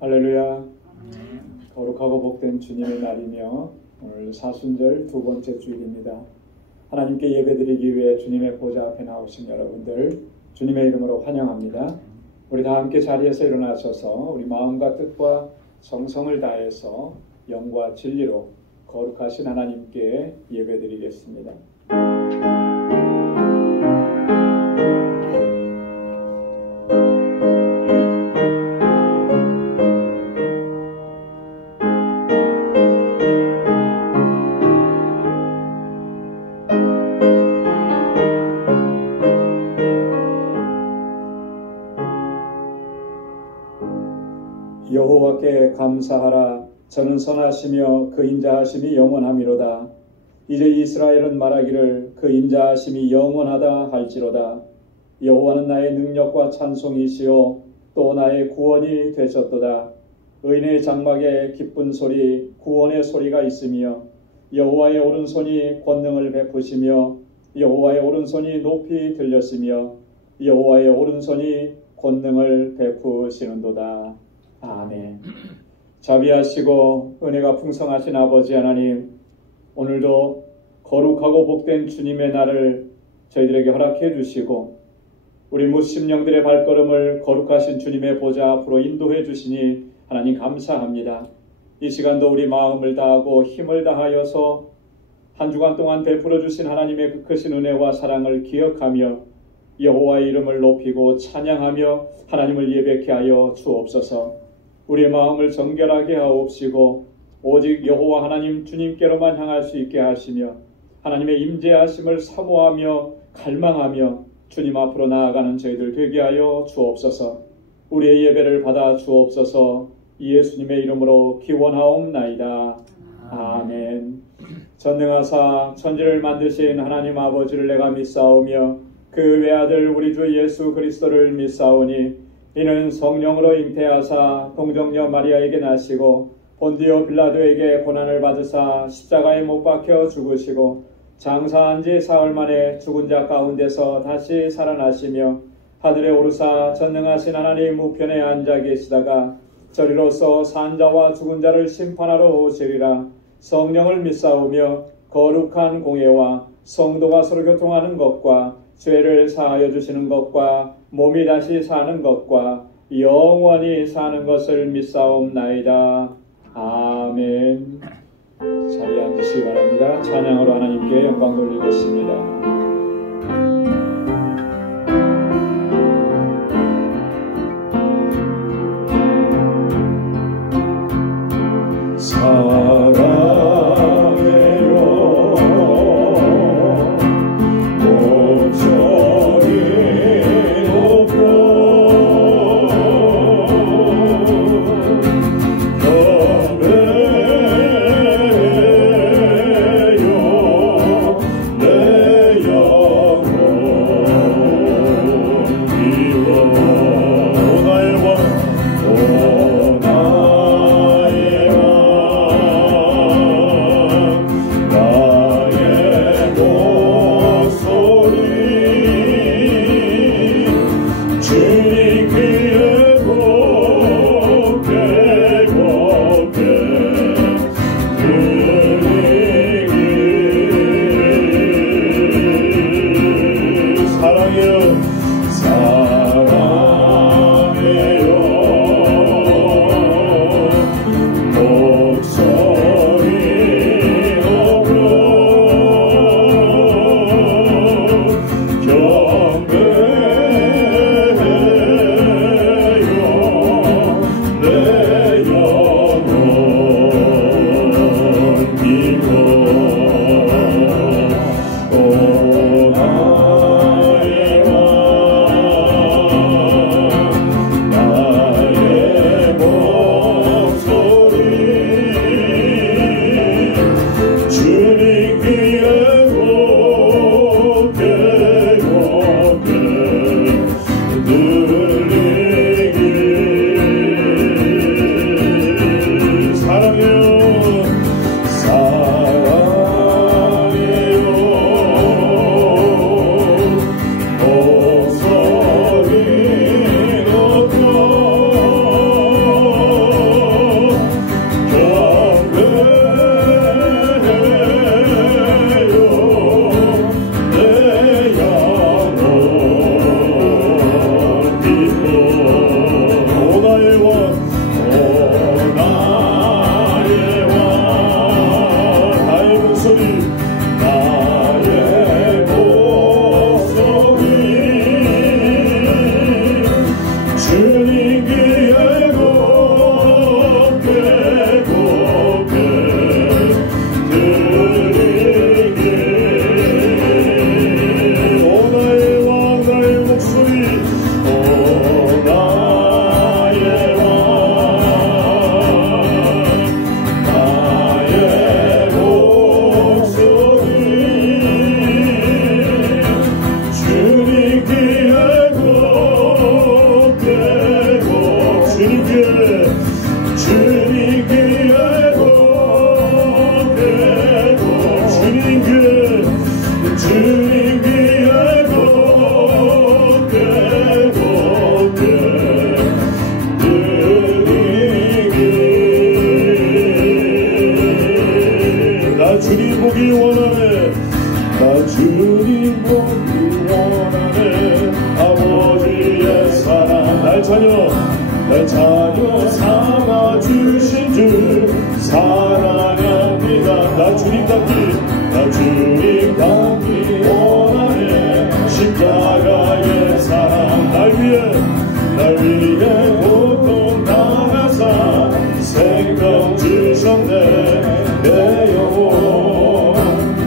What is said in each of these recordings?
할렐루야. 거룩하고 복된 주님의 날이며 오늘 사순절 두 번째 주일입니다. 하나님께 예배드리기 위해 주님의 보좌 앞에 나오신 여러분들 주님의 이름으로 환영합니다. 우리 다 함께 자리에서 일어나셔서 우리 마음과 뜻과 정성을 다해서 영과 진리로 거룩하신 하나님께 예배드리겠습니다. 여호와께 감사하라. 저는 선하시며 그 인자하심이 영원하미로다. 이제 이스라엘은 말하기를 그 인자하심이 영원하다 할지로다. 여호와는 나의 능력과 찬송이시요 또 나의 구원이 되셨도다. 의인의 장막에 기쁜 소리 구원의 소리가 있으며 여호와의 오른손이 권능을 베푸시며 여호와의 오른손이 높이 들렸으며 여호와의 오른손이 권능을 베푸시는도다. 아멘. 자비하시고 은혜가 풍성하신 아버지 하나님, 오늘도 거룩하고 복된 주님의 날을 저희들에게 허락해 주시고 우리 무심령들의 발걸음을 거룩하신 주님의 보좌 앞으로 인도해 주시니 하나님 감사합니다. 이 시간도 우리 마음을 다하고 힘을 다하여서 한 주간 동안 베풀어 주신 하나님의 그 크신 은혜와 사랑을 기억하며 여호와의 이름을 높이고 찬양하며 하나님을 예배케 하여 주옵소서. 우리의 마음을 정결하게 하옵시고 오직 여호와 하나님 주님께로만 향할 수 있게 하시며 하나님의 임재하심을 사모하며 갈망하며 주님 앞으로 나아가는 저희들 되게 하여 주옵소서. 우리의 예배를 받아 주옵소서. 예수님의 이름으로 기원하옵나이다. 아멘. 전능하사 천지를 만드신 하나님 아버지를 내가 믿사오며 그 외아들 우리 주 예수 그리스도를 믿사오니 이는 성령으로 잉태하사 동정녀 마리아에게 나시고 본디오 빌라도에게 고난을 받으사 십자가에 못 박혀 죽으시고 장사한 지 사흘 만에 죽은 자 가운데서 다시 살아나시며 하늘에 오르사 전능하신 하나님 우편에 앉아 계시다가 저리로서 산 자와 죽은 자를 심판하러 오시리라. 성령을 믿사오며 거룩한 공예와 성도가 서로 교통하는 것과 죄를 사하여 주시는 것과 몸이 다시 사는 것과 영원히 사는 것을 믿사옵나이다. 아멘. 자리에 앉으시기 바랍니다. 찬양으로 하나님께 영광 돌리겠습니다. 내 내 자녀 삼아주신 주 사랑합니다. 나 주님 닮기 원하네. 십자가의 사랑 날 위해 고통 당하사 생명 주셨네. 내 영혼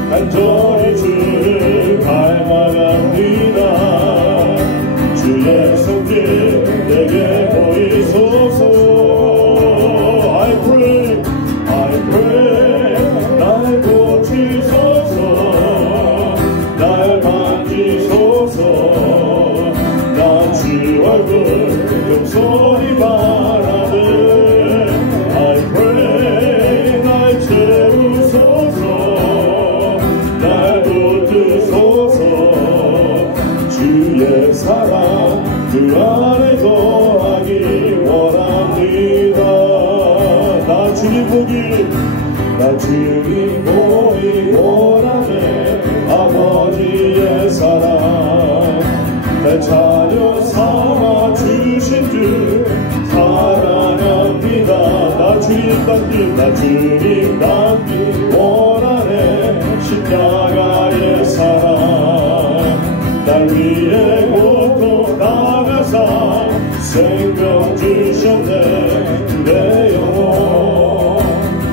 간절히 주를 닮아갑니다. 주의 손길 내게 보이소서. I pray 날 고치소서. 날 만지소서. 나 주 얼굴 겸손히 바라네. I pray 날 채우소서. 날 붙드소서. 주의 사랑 그 안에 거하기 원합니다. 나 주님 보기 원하네. 아버지의 사랑 내 자녀 삼아 주신 주 사랑합니다. 나 주님 닮기 원하네. 십자가의 사랑 날 위해 고통 당하사 생명 주셨네. 내 영혼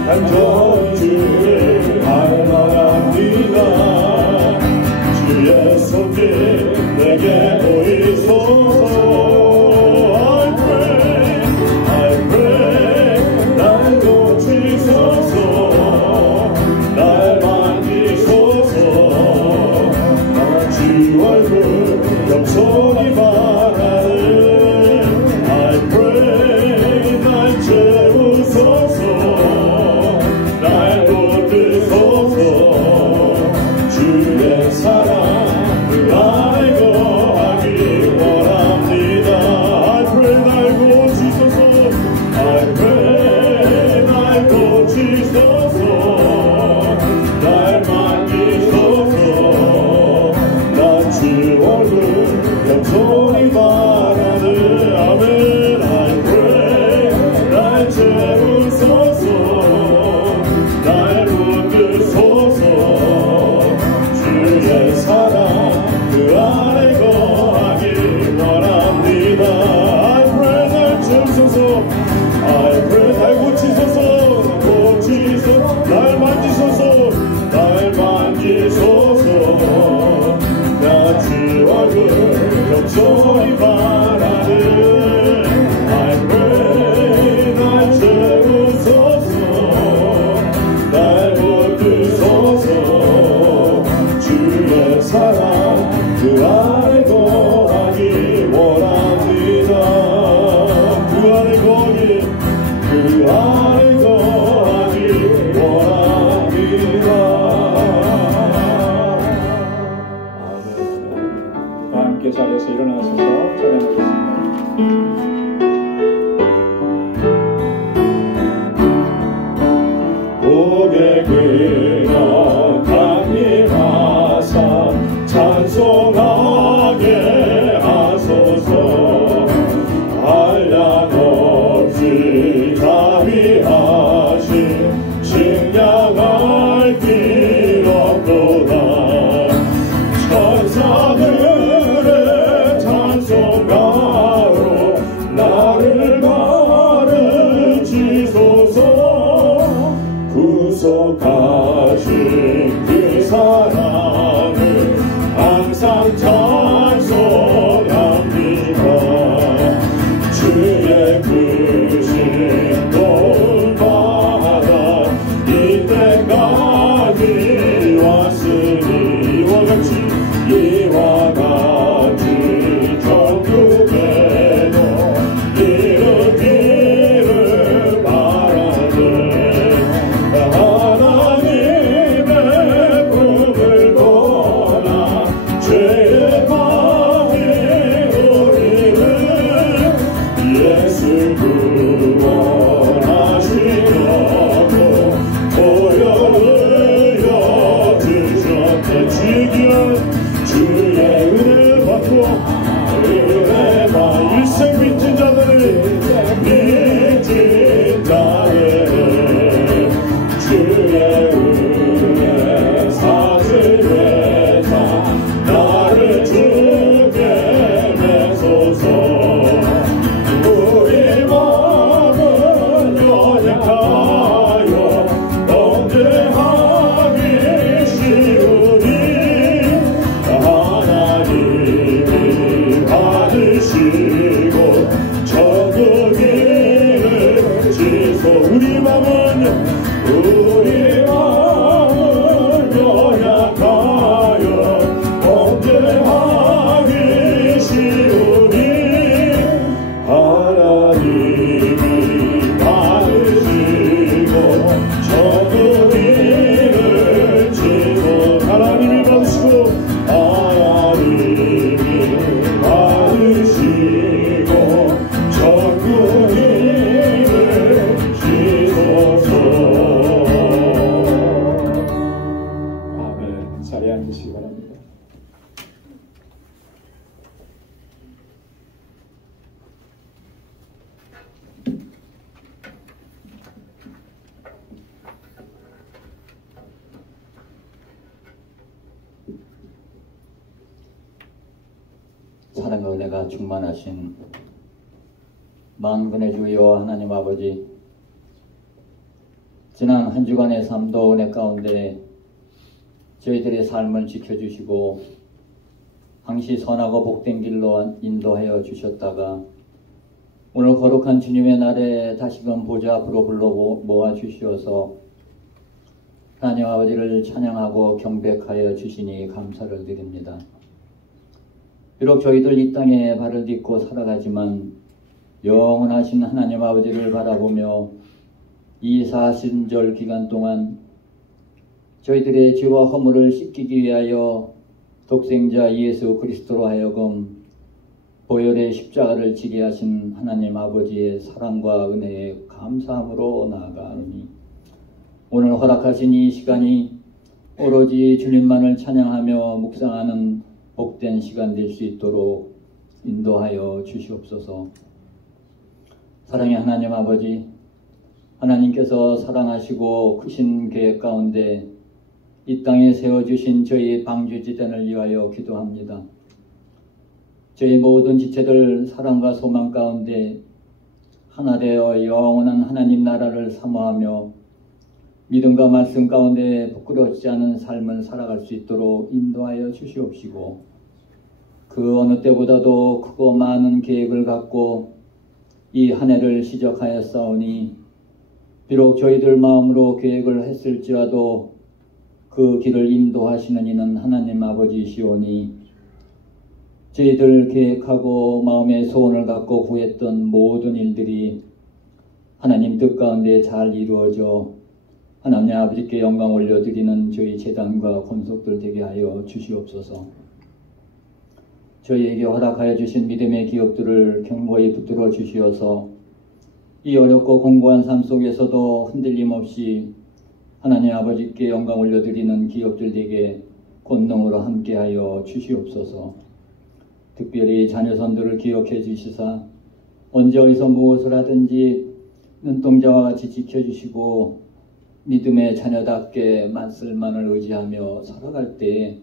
간절히 주를 닮아갑니다. 주의 손길 내게 보이소서. I pray 날 고치소서. 날 만지소서. 나 주 얼굴 겸손히 바라네. I pray 날 채우소서. 날 붙드소서. 주의 사랑 그 안에 거하기 원합니다. I pray 날 고치소서. I pray 날 고치소서. 날 만지소서. 나 주 얼굴 겸손히 바라네. 아멘. I pray 날 채우소서. 날 붙드소서. 주의 사랑 그 안에 거하기 원합니다. I pray 날 채우소서. I pray 날 고치소서. 날 만지소서. 날 만지소서. 나 주 얼굴 겸손히 바라네. I pray 날 채우소서. 날 붙드소서. 주의 사랑 그 안에 거하기 원합니다. 그 안에 거하기 원합니다. 아멘. 다 함께 자리에서 일어나셔서 찬양하겠습니다. 고개 들어 강림하사 찬송하게 하소서. 한량없이 자비하신 식량할 길 없도다. 천사들의 찬송가로 나를 가르치소서. 구속하신 그 사랑을 항상 찬송합니다. 주의 크신 사랑과 은혜가 충만하신 만군의 주 여호와 하나님 아버지, 지난 한 주간의 삶도 은혜 가운데 저희들의 삶을 지켜주시고 항시 선하고 복된 길로 인도하여 주셨다가 오늘 거룩한 주님의 날에 다시금 보좌 앞으로 불러 모아 주시어서 하나님 아버지를 찬양하고 경배하여 주시니 감사를 드립니다. 비록 저희들 이 땅에 발을 딛고 살아가지만 영원하신 하나님 아버지를 바라보며 이 사순절 기간 동안 저희들의 죄와 허물을 씻기기 위하여 독생자 예수 그리스도로 하여금 보혈의 십자가를 지게 하신 하나님 아버지의 사랑과 은혜에 감사함으로 나아가오니 오늘 허락하신 이 시간이 오로지 주님만을 찬양하며 묵상하는 복된 시간 될 수 있도록 인도하여 주시옵소서. 사랑의 하나님 아버지, 하나님께서 사랑하시고 크신 계획 가운데 이 땅에 세워주신 저희 방주지단을 위하여 기도합니다. 저희 모든 지체들 사랑과 소망 가운데 하나 되어 영원한 하나님 나라를 사모하며 믿음과 말씀 가운데 부끄럽지 않은 삶을 살아갈 수 있도록 인도하여 주시옵시고 그 어느 때보다도 크고 많은 계획을 갖고 이 한 해를 시작하였사오니 비록 저희들 마음으로 계획을 했을지라도 그 길을 인도하시는 이는 하나님 아버지시오니 저희들 계획하고 마음의 소원을 갖고 구했던 모든 일들이 하나님 뜻 가운데 잘 이루어져 하나님 아버지께 영광 올려드리는 저희 재단과 권속들 되게 하여 주시옵소서. 저희에게 허락하여 주신 믿음의 기업들을 견고히 붙들어 주시어서 이 어렵고 공고한 삶 속에서도 흔들림 없이 하나님 아버지께 영광 올려드리는 기업들에게 권능으로 함께하여 주시옵소서. 특별히 자녀선들을 기억해 주시사 언제 어디서 무엇을 하든지 눈동자와 같이 지켜주시고 믿음의 자녀답게 만쓸만을 의지하며 살아갈 때에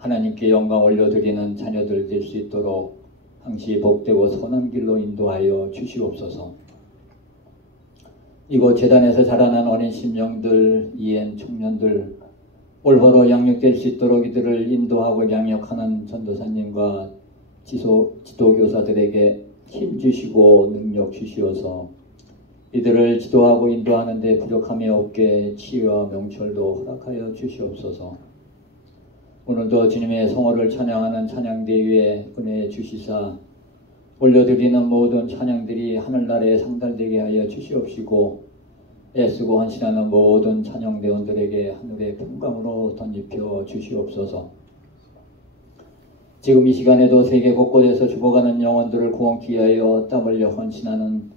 하나님께 영광 올려드리는 자녀들 될 수 있도록 항시 복되고 선한 길로 인도하여 주시옵소서. 이곳 재단에서 자라난 어린 심령들, 이엔 청년들 올바로 양육될 수 있도록 이들을 인도하고 양육하는 전도사님과 지도교사들에게 힘 주시고 능력 주시어서 이들을 지도하고 인도하는 데 부족함이 없게 치유와 명철도 허락하여 주시옵소서. 오늘도 주님의 성호를 찬양하는 찬양대 위에 은혜 주시사 올려드리는 모든 찬양들이 하늘나라에 상달되게 하여 주시옵시고 애쓰고 헌신하는 모든 찬양대원들에게 하늘의 평강으로 덧입혀 주시옵소서. 지금 이 시간에도 세계 곳곳에서 죽어가는 영혼들을 구원케 하여 땀 흘려 헌신하는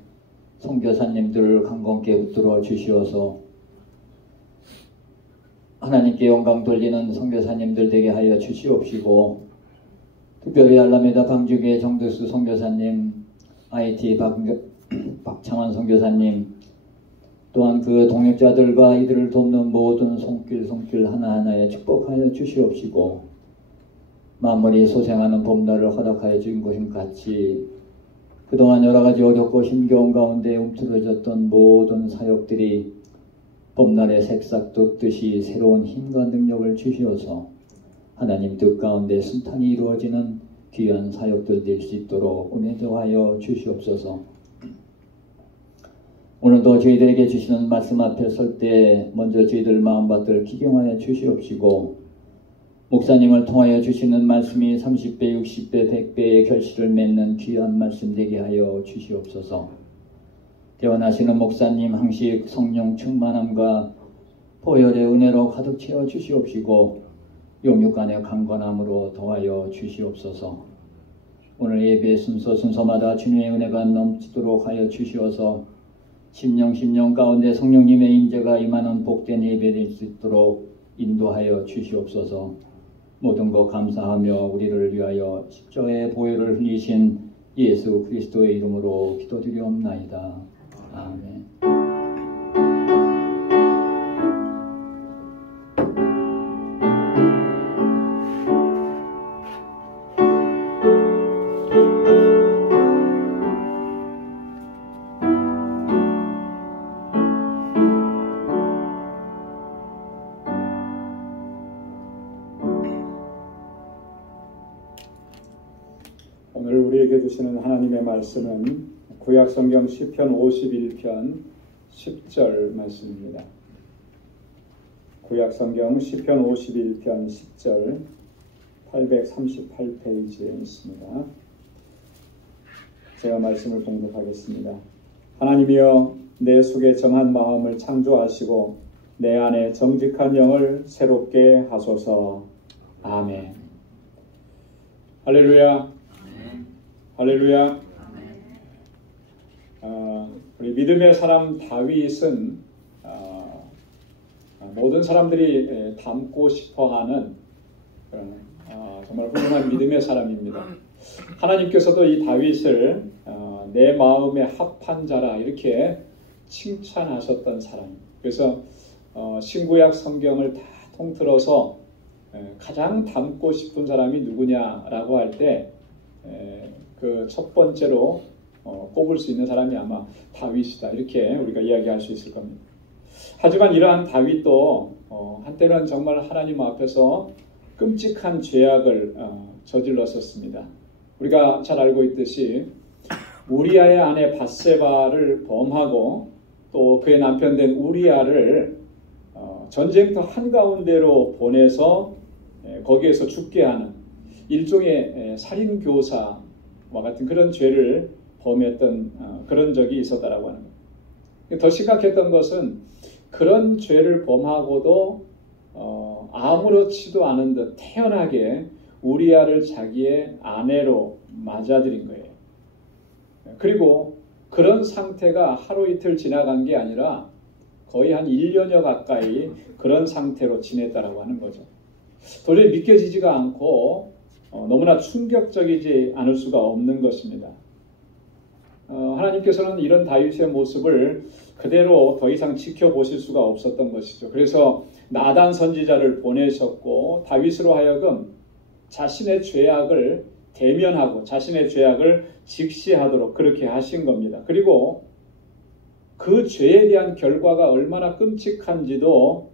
선교사님들을 강건케 붙들어 주시어서 하나님께 영광 돌리는 선교사님들 되게 하여 주시옵시고 특별히 알라메다 방주교회 정득수 선교사님, IT 박창환 선교사님 또한 그 동역자들과 이들을 돕는 모든 손길 하나하나에 축복하여 주시옵시고 만물이 소생하는 봄날을 허락하여 주신 것인 같이 그동안 여러가지 어렵고 힘겨운 가운데 움츠러졌던 모든 사역들이 봄날의 새싹 돋듯이 새로운 힘과 능력을 주시어서 하나님 뜻 가운데 순탄히 이루어지는 귀한 사역들 될 수 있도록 은혜 더하여 주시옵소서. 오늘도 저희들에게 주시는 말씀 앞에 설 때 먼저 저희들 마음밭을 기경하여 주시옵시고 목사님을 통하여 주시는 말씀이 30배, 60배, 100배의 결실을 맺는 귀한 말씀 되게 하여 주시옵소서. 대원하시는 목사님 항시 성령 충만함과 보혈의 은혜로 가득 채워 주시옵시고 용육간의 강건함으로 더하여 주시옵소서. 오늘 예배 순서마다 주님의 은혜가 넘치도록 하여 주시어서 심령 가운데 성령님의 임재가 임하는 복된 예배 될 수 있도록 인도하여 주시옵소서. 모든 것 감사하며 우리를 위하여 십자가의 보혈을 흘리신 예수 그리스도의 이름으로 기도드리옵나이다. 아멘. 주시는 하나님의 말씀은 구약성경 시편 51편 10절 말씀입니다. 구약성경 시편 51편 10절 838페이지에 있습니다. 제가 말씀을 봉독하겠습니다. 하나님이여 내 속에 정한 마음을 창조하시고 내 안에 정직한 영을 새롭게 하소서. 아멘. 할렐루야. 할렐루야. 우리 믿음의 사람 다윗은 모든 사람들이 닮고 싶어하는 그런 정말 훌륭한 믿음의 사람입니다. 하나님께서도 이 다윗을 내 마음에 합한 자라 이렇게 칭찬하셨던 사람. 그래서 신구약 성경을 다 통틀어서 가장 닮고 싶은 사람이 누구냐라고 할 때 그 첫 번째로 꼽을 수 있는 사람이 아마 다윗이다 이렇게 우리가 이야기할 수 있을 겁니다. 하지만 이러한 다윗도 한때는 정말 하나님 앞에서 끔찍한 죄악을 저질렀었습니다. 우리가 잘 알고 있듯이 우리아의 아내 밧세바를 범하고 또 그의 남편 된 우리아를 전쟁터 한가운데로 보내서 거기에서 죽게 하는 일종의 살인교사와 같은 그런 죄를 범했던 그런 적이 있었다라고 하는 거예요. 더 심각했던 것은 그런 죄를 범하고도 아무렇지도 않은 듯 태연하게 우리아를 자기의 아내로 맞아들인 거예요. 그리고 그런 상태가 하루 이틀 지나간 게 아니라 거의 한 1년여 가까이 그런 상태로 지냈다라고 하는 거죠. 도저히 믿겨지지가 않고 너무나 충격적이지 않을 수가 없는 것입니다. 하나님께서는 이런 다윗의 모습을 그대로 더 이상 지켜보실 수가 없었던 것이죠. 그래서 나단 선지자를 보내셨고 다윗으로 하여금 자신의 죄악을 대면하고 자신의 죄악을 직시하도록 그렇게 하신 겁니다. 그리고 그 죄에 대한 결과가 얼마나 끔찍한지도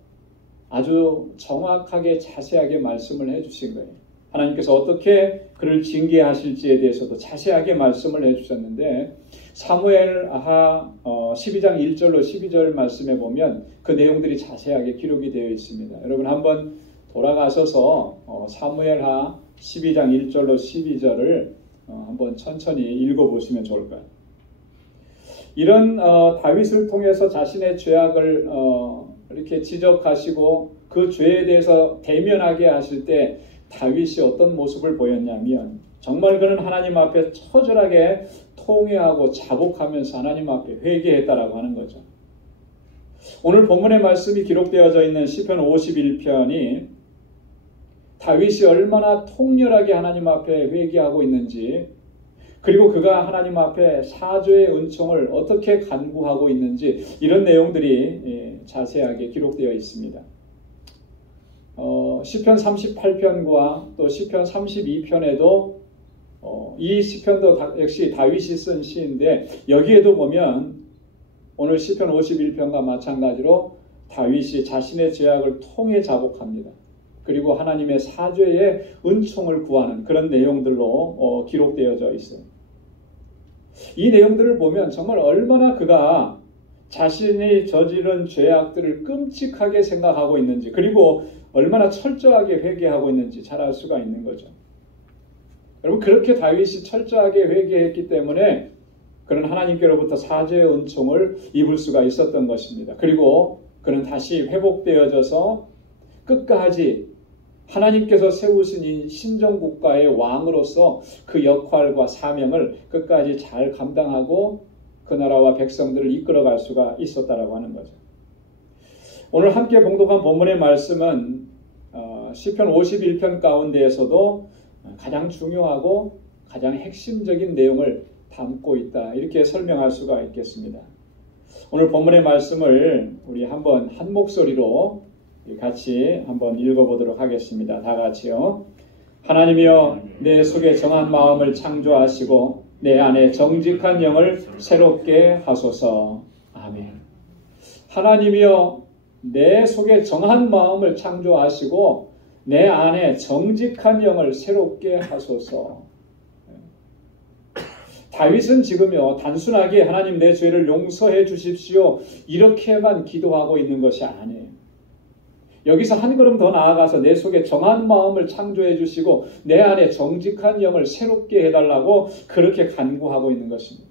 아주 정확하게 자세하게 말씀을 해주신 거예요. 하나님께서 어떻게 그를 징계하실지에 대해서도 자세하게 말씀을 해주셨는데 사무엘하 12장 1절로 12절 말씀에 보면 그 내용들이 자세하게 기록이 되어 있습니다. 여러분 한번 돌아가셔서 사무엘하 12장 1절로 12절을 한번 천천히 읽어보시면 좋을 거예요. 이런 다윗을 통해서 자신의 죄악을 이렇게 지적하시고 그 죄에 대해서 대면하게 하실 때 다윗이 어떤 모습을 보였냐면 정말 그는 하나님 앞에 처절하게 통회하고 자복하면서 하나님 앞에 회개했다라고 하는 거죠. 오늘 본문의 말씀이 기록되어져 있는 시편 51편이 다윗이 얼마나 통렬하게 하나님 앞에 회개하고 있는지 그리고 그가 하나님 앞에 사죄의 은총을 어떻게 간구하고 있는지 이런 내용들이 자세하게 기록되어 있습니다. 시편 38편과 또 시편 32편에도 이 시편도 역시 다윗이 쓴 시인데 여기에도 보면 오늘 시편 51편과 마찬가지로 다윗이 자신의 죄악을 통해 자복합니다. 그리고 하나님의 사죄의 은총을 구하는 그런 내용들로 기록되어져 있어요. 이 내용들을 보면 정말 얼마나 그가 자신이 저지른 죄악들을 끔찍하게 생각하고 있는지 그리고 얼마나 철저하게 회개하고 있는지 잘 알 수가 있는 거죠. 여러분 그렇게 다윗이 철저하게 회개했기 때문에 그는 하나님께로부터 사죄의 은총을 입을 수가 있었던 것입니다. 그리고 그는 다시 회복되어져서 끝까지 하나님께서 세우신 이 신정국가의 왕으로서 그 역할과 사명을 끝까지 잘 감당하고 그 나라와 백성들을 이끌어갈 수가 있었다라고 하는 거죠. 오늘 함께 봉독한 본문의 말씀은 시편 51편 가운데에서도 가장 중요하고 가장 핵심적인 내용을 담고 있다 이렇게 설명할 수가 있겠습니다. 오늘 본문의 말씀을 우리 한번 한 목소리로 같이 한번 읽어보도록 하겠습니다. 다 같이요. 하나님이여 내 속에 정한 마음을 창조하시고 내 안에 정직한 영을 새롭게 하소서. 아멘. 하나님이여 내 속에 정한 마음을 창조하시고 내 안에 정직한 영을 새롭게 하소서. 다윗은 지금요 단순하게 하나님 내 죄를 용서해 주십시오 이렇게만 기도하고 있는 것이 아니에요. 여기서 한 걸음 더 나아가서 내 속에 정한 마음을 창조해 주시고 내 안에 정직한 영을 새롭게 해달라고 그렇게 간구하고 있는 것입니다.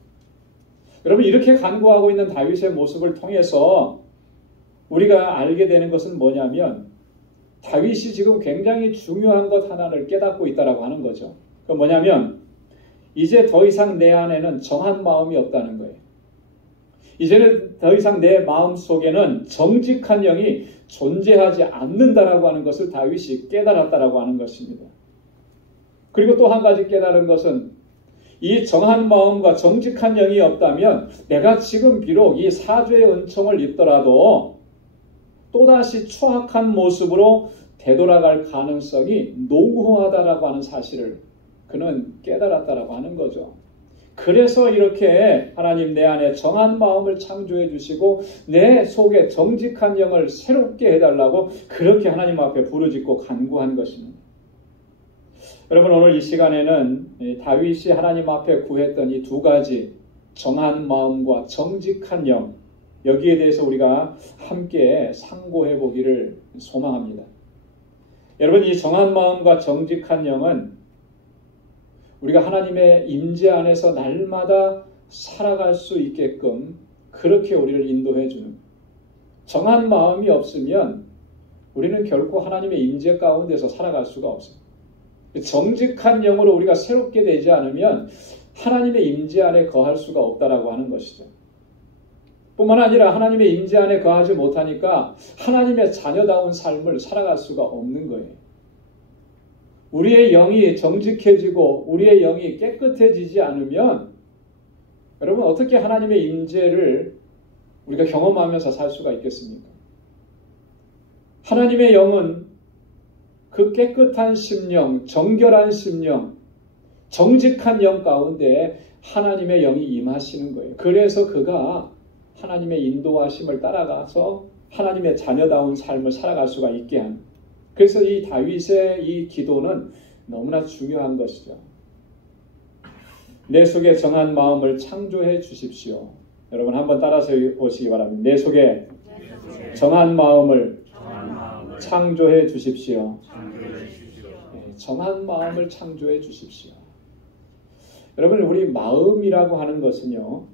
여러분 이렇게 간구하고 있는 다윗의 모습을 통해서 우리가 알게 되는 것은 뭐냐면 다윗이 지금 굉장히 중요한 것 하나를 깨닫고 있다고 하는 거죠. 그건 뭐냐면 이제 더 이상 내 안에는 정한 마음이 없다는 거예요. 이제는 더 이상 내 마음 속에는 정직한 영이 존재하지 않는다라고 하는 것을 다윗이 깨달았다라고 하는 것입니다. 그리고 또 한 가지 깨달은 것은 이 정한 마음과 정직한 영이 없다면 내가 지금 비록 이 사죄의 은총을 입더라도 또다시 추악한 모습으로 되돌아갈 가능성이 농후하다라고 하는 사실을 그는 깨달았다라고 하는 거죠. 그래서 이렇게 하나님 내 안에 정한 마음을 창조해 주시고 내 속에 정직한 영을 새롭게 해달라고 그렇게 하나님 앞에 부르짖고 간구한 것입니다. 여러분 오늘 이 시간에는 다윗이 하나님 앞에 구했던 이 두 가지 정한 마음과 정직한 영 여기에 대해서 우리가 함께 상고해 보기를 소망합니다. 여러분 이 정한 마음과 정직한 영은 우리가 하나님의 임재 안에서 날마다 살아갈 수 있게끔 그렇게 우리를 인도해 주는 정한 마음이 없으면 우리는 결코 하나님의 임재 가운데서 살아갈 수가 없어요. 정직한 영으로 우리가 새롭게 되지 않으면 하나님의 임재 안에 거할 수가 없다라고 하는 것이죠. 뿐만 아니라 하나님의 임재 안에 거하지 못하니까 하나님의 자녀다운 삶을 살아갈 수가 없는 거예요. 우리의 영이 정직해지고 우리의 영이 깨끗해지지 않으면 여러분 어떻게 하나님의 임재를 우리가 경험하면서 살 수가 있겠습니까? 하나님의 영은 그 깨끗한 심령, 정결한 심령, 정직한 영 가운데 하나님의 영이 임하시는 거예요. 그래서 그가 하나님의 인도하심을 따라가서 하나님의 자녀다운 삶을 살아갈 수가 있게 하는. 그래서 이 다윗의 이 기도는 너무나 중요한 것이죠. 내 속에 정한 마음을 창조해 주십시오. 여러분 한번 따라서 보시기 바랍니다. 내 속에 정한 마음을 창조해 주십시오. 정한 마음을 창조해 주십시오. 여러분 우리 마음이라고 하는 것은요.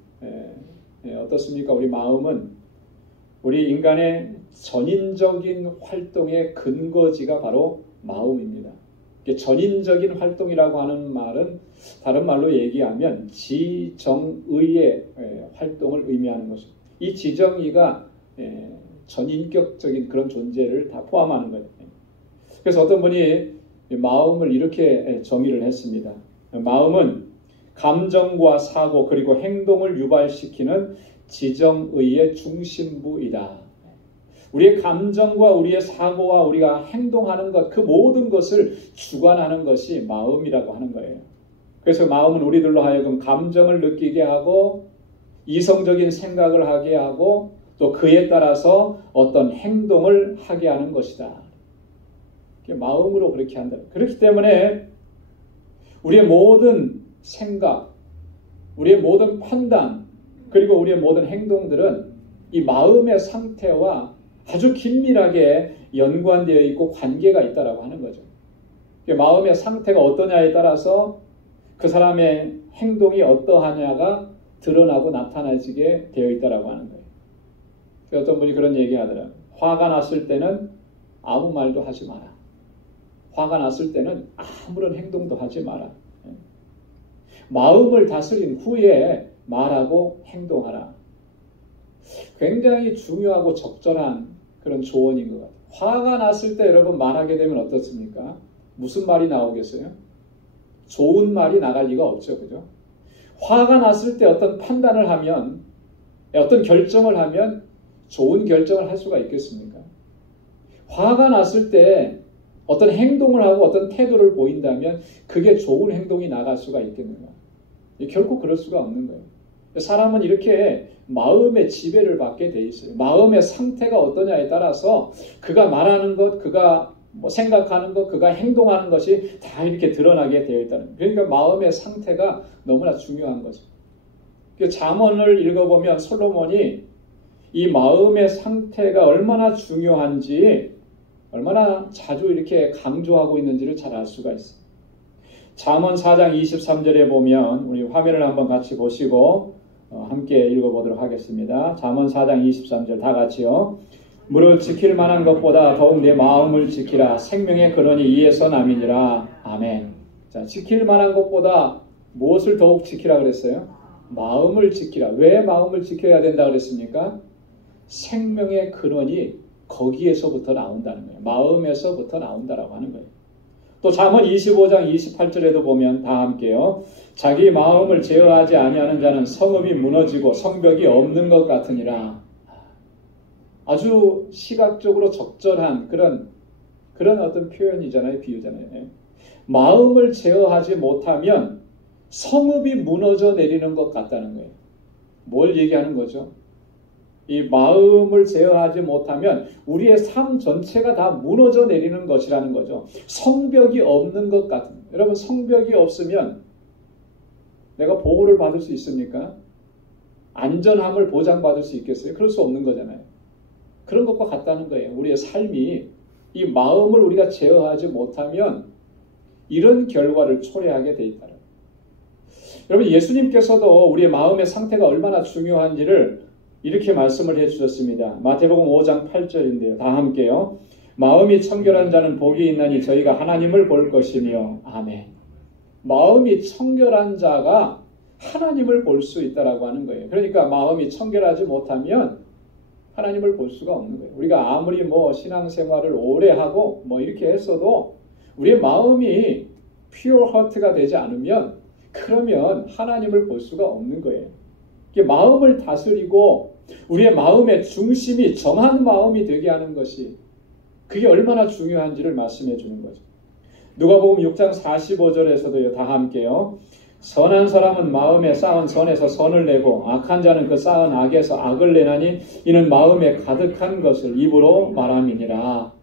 어떻습니까? 우리 마음은 우리 인간의 전인적인 활동의 근거지가 바로 마음입니다. 전인적인 활동이라고 하는 말은 다른 말로 얘기하면 지정의의 활동을 의미하는 것입니다. 이 지정의가 전인격적인 그런 존재를 다 포함하는 거예요. 그래서 어떤 분이 마음을 이렇게 정의를 했습니다. 마음은 감정과 사고 그리고 행동을 유발시키는 지정의의 중심부이다. 우리의 감정과 우리의 사고와 우리가 행동하는 것, 그 모든 것을 주관하는 것이 마음이라고 하는 거예요. 그래서 마음은 우리들로 하여금 감정을 느끼게 하고 이성적인 생각을 하게 하고 또 그에 따라서 어떤 행동을 하게 하는 것이다. 마음으로 그렇게 한다. 그렇기 때문에 우리의 모든 생각, 우리의 모든 판단, 그리고 우리의 모든 행동들은 이 마음의 상태와 아주 긴밀하게 연관되어 있고 관계가 있다라고 하는 거죠. 마음의 상태가 어떠냐에 따라서 그 사람의 행동이 어떠하냐가 드러나고 나타나지게 되어 있다라고 하는 거예요. 어떤 분이 그런 얘기 하더라고요. 화가 났을 때는 아무 말도 하지 마라. 화가 났을 때는 아무런 행동도 하지 마라. 마음을 다스린 후에 말하고 행동하라. 굉장히 중요하고 적절한 그런 조언인 것 같아요. 화가 났을 때 여러분 말하게 되면 어떻습니까? 무슨 말이 나오겠어요? 좋은 말이 나갈 리가 없죠. 그죠? 화가 났을 때 어떤 판단을 하면, 어떤 결정을 하면 좋은 결정을 할 수가 있겠습니까? 화가 났을 때 어떤 행동을 하고 어떤 태도를 보인다면 그게 좋은 행동이 나갈 수가 있겠는가? 결코 그럴 수가 없는 거예요. 사람은 이렇게 마음의 지배를 받게 돼 있어요. 마음의 상태가 어떠냐에 따라서 그가 말하는 것, 그가 뭐 생각하는 것, 그가 행동하는 것이 다 이렇게 드러나게 되어 있다는. 그러니까 마음의 상태가 너무나 중요한 거죠. 잠언을 읽어보면 솔로몬이 이 마음의 상태가 얼마나 중요한지, 얼마나 자주 이렇게 강조하고 있는지를 잘 알 수가 있어요. 잠언 4장 23절에 보면, 우리 화면을 한번 같이 보시고 함께 읽어보도록 하겠습니다. 잠언 4장 23절 다 같이요. 무릇 지킬 만한 것보다 더욱 내 마음을 지키라. 생명의 근원이 이에서 남이니라. 아멘. 자, 지킬 만한 것보다 무엇을 더욱 지키라 그랬어요? 마음을 지키라. 왜 마음을 지켜야 된다 그랬습니까? 생명의 근원이 거기에서부터 나온다는 거예요. 마음에서부터 나온다라고 하는 거예요. 또 잠언 25장 28절에도 보면 다 함께요. 자기 마음을 제어하지 아니하는 자는 성읍이 무너지고 성벽이 없는 것 같으니라. 아주 시각적으로 적절한 그런 어떤 표현이잖아요. 비유잖아요. 마음을 제어하지 못하면 성읍이 무너져 내리는 것 같다는 거예요. 뭘 얘기하는 거죠? 이 마음을 제어하지 못하면 우리의 삶 전체가 다 무너져 내리는 것이라는 거죠. 성벽이 없는 것 같은. 여러분, 성벽이 없으면 내가 보호를 받을 수 있습니까? 안전함을 보장받을 수 있겠어요? 그럴 수 없는 거잖아요. 그런 것과 같다는 거예요. 우리의 삶이 이 마음을 우리가 제어하지 못하면 이런 결과를 초래하게 돼 있다는 거예요. 여러분, 예수님께서도 우리의 마음의 상태가 얼마나 중요한지를 이렇게 말씀을 해주셨습니다. 마태복음 5장 8절인데요. 다 함께요. 마음이 청결한 자는 복이 있나니 저희가 하나님을 볼 것이며. 아멘. 마음이 청결한 자가 하나님을 볼 수 있다라고 하는 거예요. 그러니까 마음이 청결하지 못하면 하나님을 볼 수가 없는 거예요. 우리가 아무리 신앙생활을 오래 하고 이렇게 했어도 우리의 마음이 pure heart가 되지 않으면 그러면 하나님을 볼 수가 없는 거예요. 마음을 다스리고 우리의 마음의 중심이 정한 마음이 되게 하는 것이 그게 얼마나 중요한지를 말씀해 주는 거죠. 누가복음 6장 45절에서도요. 다 함께요. 선한 사람은 마음에 쌓은 선에서 선을 내고 악한 자는 그 쌓은 악에서 악을 내나니 이는 마음에 가득한 것을 입으로 말함이니라.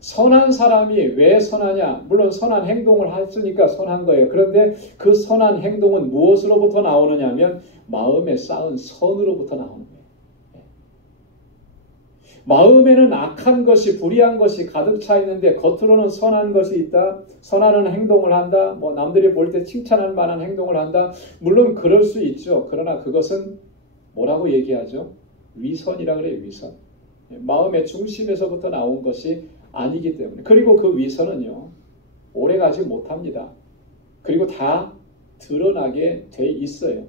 선한 사람이 왜 선하냐? 물론 선한 행동을 했으니까 선한 거예요. 그런데 그 선한 행동은 무엇으로부터 나오느냐 하면 마음에 쌓은 선으로부터 나오는 거예요. 마음에는 악한 것이, 불의한 것이 가득 차 있는데 겉으로는 선한 것이 있다. 선한 행동을 한다. 남들이 볼 때 칭찬할 만한 행동을 한다. 물론 그럴 수 있죠. 그러나 그것은 뭐라고 얘기하죠? 위선이라 그래요. 위선. 마음의 중심에서부터 나온 것이 아니기 때문에. 그리고 그 위선은요. 오래가지 못합니다. 그리고 다 드러나게 돼 있어요.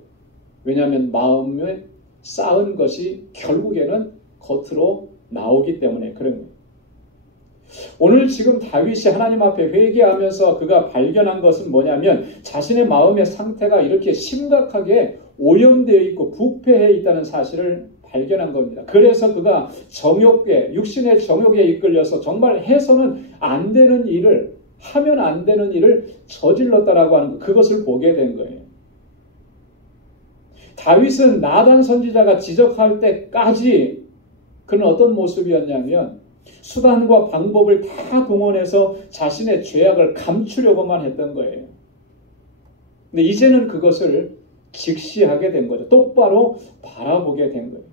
왜냐하면 마음에 쌓은 것이 결국에는 겉으로 나오기 때문에 그런 거예요. 오늘 지금 다윗이 하나님 앞에 회개하면서 그가 발견한 것은 뭐냐면 자신의 마음의 상태가 이렇게 심각하게 오염되어 있고 부패해 있다는 사실을 발견한 겁니다. 그래서 그가 정욕에, 육신의 정욕에 이끌려서 정말 해서는 안 되는 일을, 하면 안 되는 일을 저질렀다라고 하는 것, 그것을 보게 된 거예요. 다윗은 나단 선지자가 지적할 때까지 그는 어떤 모습이었냐면 수단과 방법을 다 동원해서 자신의 죄악을 감추려고만 했던 거예요. 근데 이제는 그것을 직시하게 된 거죠. 똑바로 바라보게 된 거예요.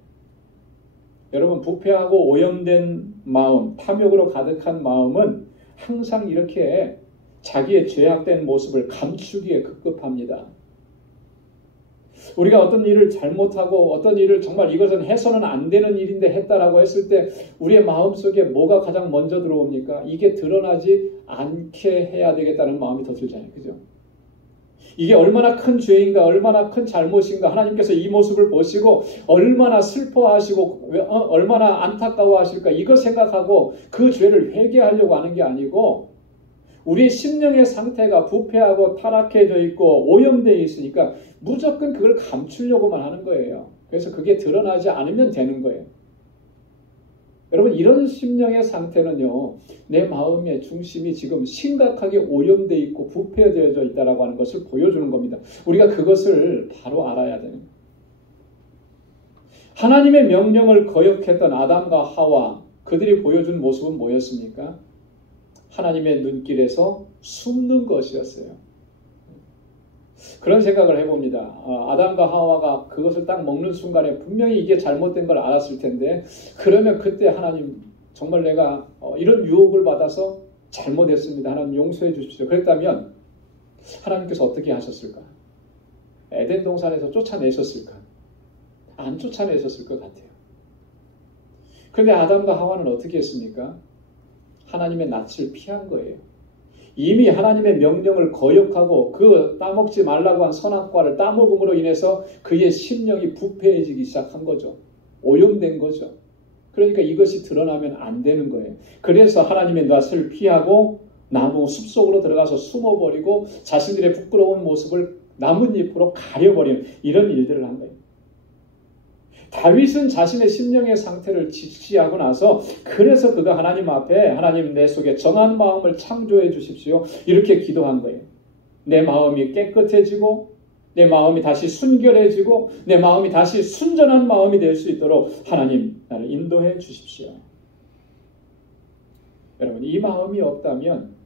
여러분, 부패하고 오염된 마음, 탐욕으로 가득한 마음은 항상 이렇게 자기의 죄악된 모습을 감추기에 급급합니다. 우리가 어떤 일을 잘못하고 어떤 일을 정말 이것은 해서는 안 되는 일인데 했다라고 했을 때 우리의 마음속에 뭐가 가장 먼저 들어옵니까? 이게 드러나지 않게 해야 되겠다는 마음이 더 들잖아요. 그죠? 이게 얼마나 큰 죄인가, 얼마나 큰 잘못인가, 하나님께서 이 모습을 보시고 얼마나 슬퍼하시고 얼마나 안타까워하실까, 이거 생각하고 그 죄를 회개하려고 하는 게 아니고 우리의 심령의 상태가 부패하고 타락해져 있고 오염되어 있으니까 무조건 그걸 감추려고만 하는 거예요. 그래서 그게 드러나지 않으면 되는 거예요. 여러분, 이런 심령의 상태는요, 내 마음의 중심이 지금 심각하게 오염되어 있고 부패되어져 있다고 하는 것을 보여주는 겁니다. 우리가 그것을 바로 알아야 돼요. 하나님의 명령을 거역했던 아담과 하와, 그들이 보여준 모습은 뭐였습니까? 하나님의 눈길에서 숨는 것이었어요. 그런 생각을 해봅니다. 아담과 하와가 그것을 딱 먹는 순간에 분명히 이게 잘못된 걸 알았을 텐데, 그러면 그때 하나님 정말 내가 이런 유혹을 받아서 잘못했습니다. 하나님 용서해 주십시오. 그랬다면 하나님께서 어떻게 하셨을까? 에덴 동산에서 쫓아내셨을까? 안 쫓아내셨을 것 같아요. 그런데 아담과 하와는 어떻게 했습니까? 하나님의 낯을 피한 거예요. 이미 하나님의 명령을 거역하고 그 따먹지 말라고 한 선악과를 따먹음으로 인해서 그의 심령이 부패해지기 시작한 거죠. 오염된 거죠. 그러니까 이것이 드러나면 안 되는 거예요. 그래서 하나님의 낯을 피하고 나무 숲속으로 들어가서 숨어버리고 자신들의 부끄러운 모습을 나뭇잎으로 가려버리는 이런 일들을 한 거예요. 다윗은 자신의 심령의 상태를 직시하고 나서 그래서 그가 하나님 앞에 하나님 내 속에 정한 마음을 창조해 주십시오. 이렇게 기도한 거예요. 내 마음이 깨끗해지고 내 마음이 다시 순결해지고 내 마음이 다시 순전한 마음이 될 수 있도록 하나님 나를 인도해 주십시오. 여러분 이 마음이 없다면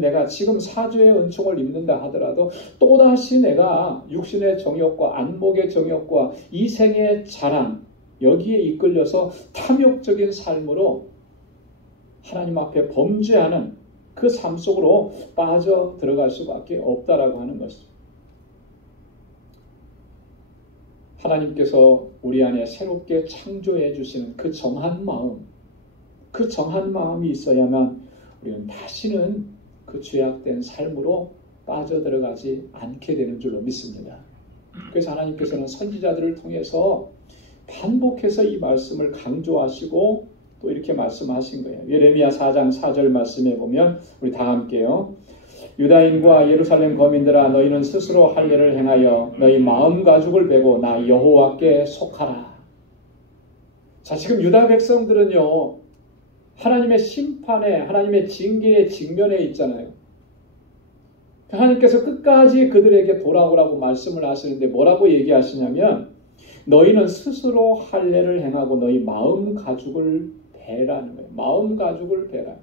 내가 지금 사죄의 은총을 입는다 하더라도 또다시 내가 육신의 정욕과 안목의 정욕과 이생의 자랑 여기에 이끌려서 탐욕적인 삶으로 하나님 앞에 범죄하는 그 삶 속으로 빠져 들어갈 수밖에 없다라고 하는 것이죠. 하나님께서 우리 안에 새롭게 창조해 주시는 그 정한 마음이 있어야만 우리는 다시는 그 죄악된 삶으로 빠져들어가지 않게 되는 줄로 믿습니다. 그래서 하나님께서는 선지자들을 통해서 반복해서 이 말씀을 강조하시고 또 이렇게 말씀하신 거예요. 예레미야 4장 4절 말씀에 보면 우리 다 함께요. 유다인과 예루살렘 거민들아 너희는 스스로 할례를 행하여 너희 마음 가죽을 베고 나 여호와께 속하라. 자, 지금 유다 백성들은요. 하나님의 심판에 하나님의 징계의 직면에 있잖아요. 하나님께서 끝까지 그들에게 돌아오라고 말씀을 하시는데 뭐라고 얘기하시냐면 너희는 스스로 할례를 행하고 너희 마음 가죽을 베라는 거예요. 마음 가죽을 베라.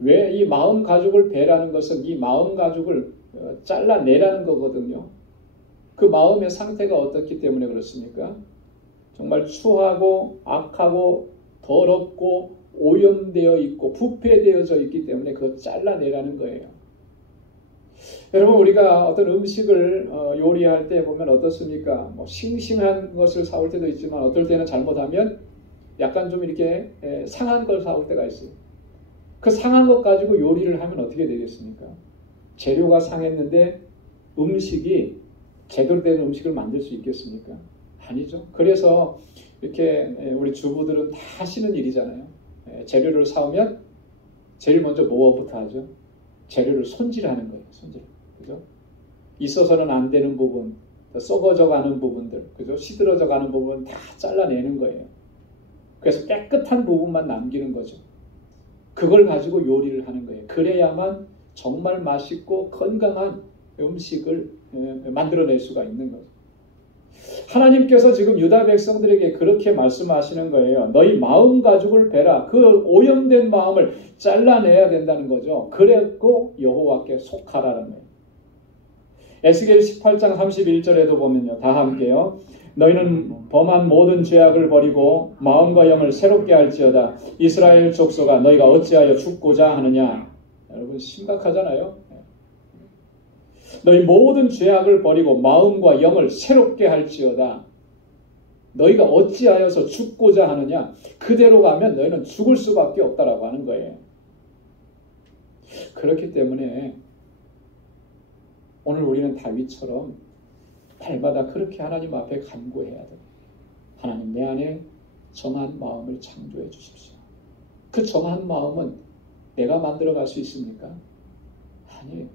왜 이 마음 가죽을 베라는 것은 이 마음 가죽을 잘라내라는 거거든요. 그 마음의 상태가 어떻기 때문에 그렇습니까? 정말 추하고 악하고 더럽고 오염되어 있고 부패되어져 있기 때문에 그거 잘라내라는 거예요. 여러분 우리가 어떤 음식을 요리할 때 보면 어떻습니까? 뭐 싱싱한 것을 사올 때도 있지만 어떨 때는 잘못하면 약간 좀 이렇게 상한 걸 사올 때가 있어요. 그 상한 것 가지고 요리를 하면 어떻게 되겠습니까? 재료가 상했는데 음식이 제대로 된 음식을 만들 수 있겠습니까? 아니죠. 그래서 이렇게 우리 주부들은 다 하시는 일이잖아요. 재료를 사오면 제일 먼저 뭐부터 하죠? 재료를 손질하는 거예요. 손질. 그죠? 있어서는 안 되는 부분, 썩어져 가는 부분들, 그죠? 시들어져 가는 부분 다 잘라내는 거예요. 그래서 깨끗한 부분만 남기는 거죠. 그걸 가지고 요리를 하는 거예요. 그래야만 정말 맛있고 건강한 음식을 만들어낼 수가 있는 거죠. 하나님께서 지금 유다 백성들에게 그렇게 말씀하시는 거예요. 너희 마음 가죽을 베라. 그 오염된 마음을 잘라내야 된다는 거죠. 그랬고 여호와께 속하라는 거예요. 에스겔 18장 31절에도 보면요. 다 함께요. 너희는 범한 모든 죄악을 버리고 마음과 영을 새롭게 할지어다. 이스라엘 족속아 너희가 어찌하여 죽고자 하느냐. 여러분 심각하잖아요. 너희 모든 죄악을 버리고 마음과 영을 새롭게 할지어다. 너희가 어찌하여서 죽고자 하느냐. 그대로 가면 너희는 죽을 수밖에 없다라고 하는 거예요. 그렇기 때문에 오늘 우리는 다윗처럼 날마다 그렇게 하나님 앞에 간구해야 돼요. 하나님 내 안에 정한 마음을 창조해 주십시오. 그 정한 마음은 내가 만들어갈 수 있습니까? 아니에요.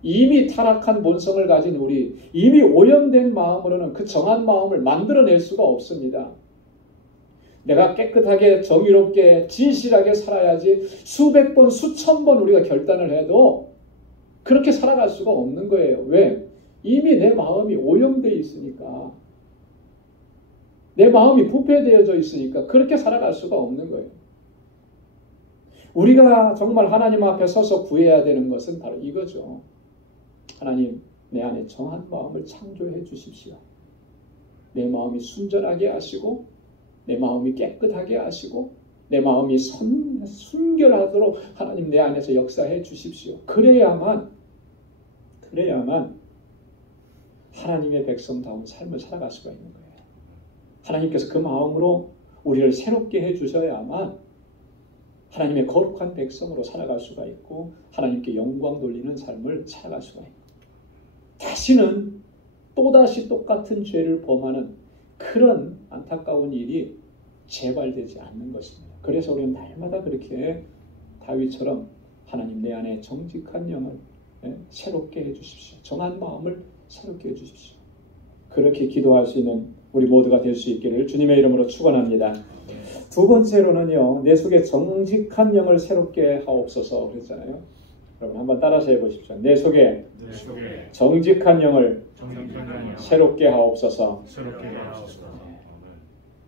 이미 타락한 본성을 가진 우리, 이미 오염된 마음으로는 그 정한 마음을 만들어낼 수가 없습니다. 내가 깨끗하게 정의롭게 진실하게 살아야지 수백 번 수천 번 우리가 결단을 해도 그렇게 살아갈 수가 없는 거예요. 왜? 이미 내 마음이 오염되어 있으니까, 내 마음이 부패되어져 있으니까 그렇게 살아갈 수가 없는 거예요. 우리가 정말 하나님 앞에 서서 구해야 되는 것은 바로 이거죠. 하나님, 내 안에 정한 마음을 창조해 주십시오. 내 마음이 순전하게 하시고 내 마음이 깨끗하게 하시고 내 마음이 순결하도록 하나님 내 안에서 역사해 주십시오. 그래야만 하나님의 백성다운 삶을 살아갈 수가 있는 거예요. 하나님께서 그 마음으로 우리를 새롭게 해 주셔야만 하나님의 거룩한 백성으로 살아갈 수가 있고 하나님께 영광 돌리는 삶을 살아갈 수가 있고 다시는 또다시 똑같은 죄를 범하는 그런 안타까운 일이 재발되지 않는 것입니다. 그래서 우리는 날마다 그렇게 다윗처럼 하나님 내 안에 정직한 영을 새롭게 해주십시오. 정한 마음을 새롭게 해주십시오. 그렇게 기도할 수 있는 우리 모두가 될 수 있기를 주님의 이름으로 축원합니다. 두 번째로는요, 내 속에 정직한 영을 새롭게 하옵소서 그랬잖아요. 여러분 한번 따라서 해보십시오. 내 속에 정직한 영을 새롭게 하옵소서.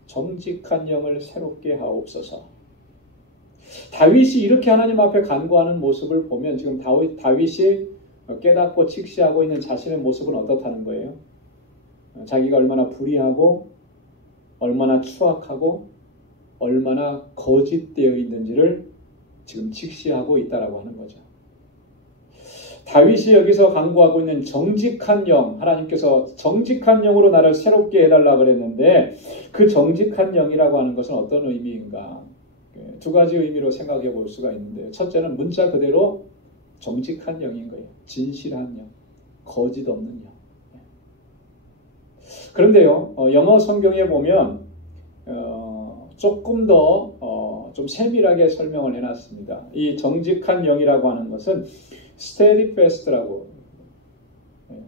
정직한 영을 새롭게 하옵소서. 다윗이 이렇게 하나님 앞에 간구하는 모습을 보면 지금 다윗이 깨닫고 직시하고 있는 자신의 모습은 어떻다는 거예요? 자기가 얼마나 불의하고 얼마나 추악하고 얼마나 거짓되어 있는지를 지금 직시하고 있다라고 하는 거죠. 다윗이 여기서 간구하고 있는 정직한 영, 하나님께서 정직한 영으로 나를 새롭게 해달라고 그랬는데 그 정직한 영이라고 하는 것은 어떤 의미인가? 두 가지 의미로 생각해 볼 수가 있는데요. 첫째는 문자 그대로 정직한 영인 거예요. 진실한 영, 거짓 없는 영. 그런데요, 영어 성경에 보면 조금 더 좀 세밀하게 설명을 해놨습니다. 이 정직한 영이라고 하는 것은 steadfast라고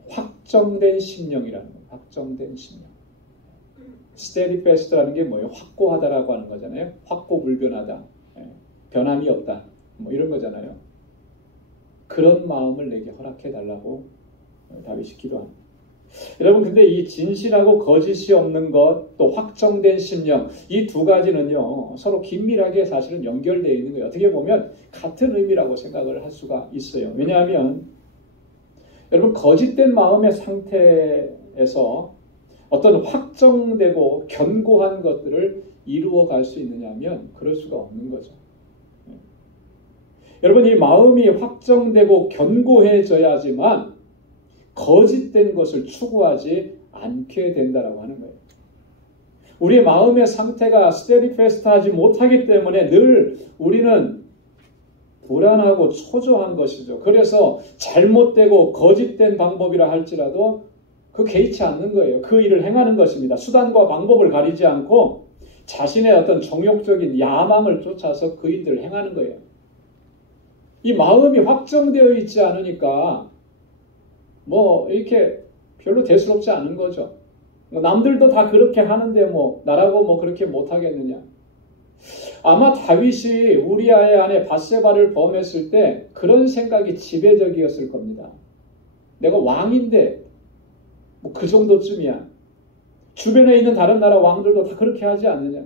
확정된 심령이라는 거예요. 확정된 심령. steadfast라는 게 뭐예요? 확고하다라고 하는 거잖아요. 확고불변하다. 변함이 없다. 뭐 이런 거잖아요. 그런 마음을 내게 허락해 달라고 다윗이 기도합니다. 여러분 근데 이 진실하고 거짓이 없는 것, 또 확정된 심령, 이 두 가지는요 서로 긴밀하게 사실은 연결되어 있는 거예요. 어떻게 보면 같은 의미라고 생각을 할 수가 있어요. 왜냐하면 여러분 거짓된 마음의 상태에서 어떤 확정되고 견고한 것들을 이루어 갈 수 있느냐면 그럴 수가 없는 거죠. 여러분 이 마음이 확정되고 견고해져야지만 거짓된 것을 추구하지 않게 된다라고 하는 거예요. 우리의 마음의 상태가 steadfast하지 못하기 때문에 늘 우리는 불안하고 초조한 것이죠. 그래서 잘못되고 거짓된 방법이라 할지라도 그 개의치 않는 거예요. 그 일을 행하는 것입니다. 수단과 방법을 가리지 않고 자신의 어떤 정욕적인 야망을 쫓아서 그 일들을 행하는 거예요. 이 마음이 확정되어 있지 않으니까 뭐 이렇게 별로 대수롭지 않은 거죠. 남들도 다 그렇게 하는데 뭐 나라고 뭐 그렇게 못하겠느냐. 아마 다윗이 우리아의 아내 밧세바를 범했을 때 그런 생각이 지배적이었을 겁니다. 내가 왕인데 뭐 그 정도쯤이야. 주변에 있는 다른 나라 왕들도 다 그렇게 하지 않느냐.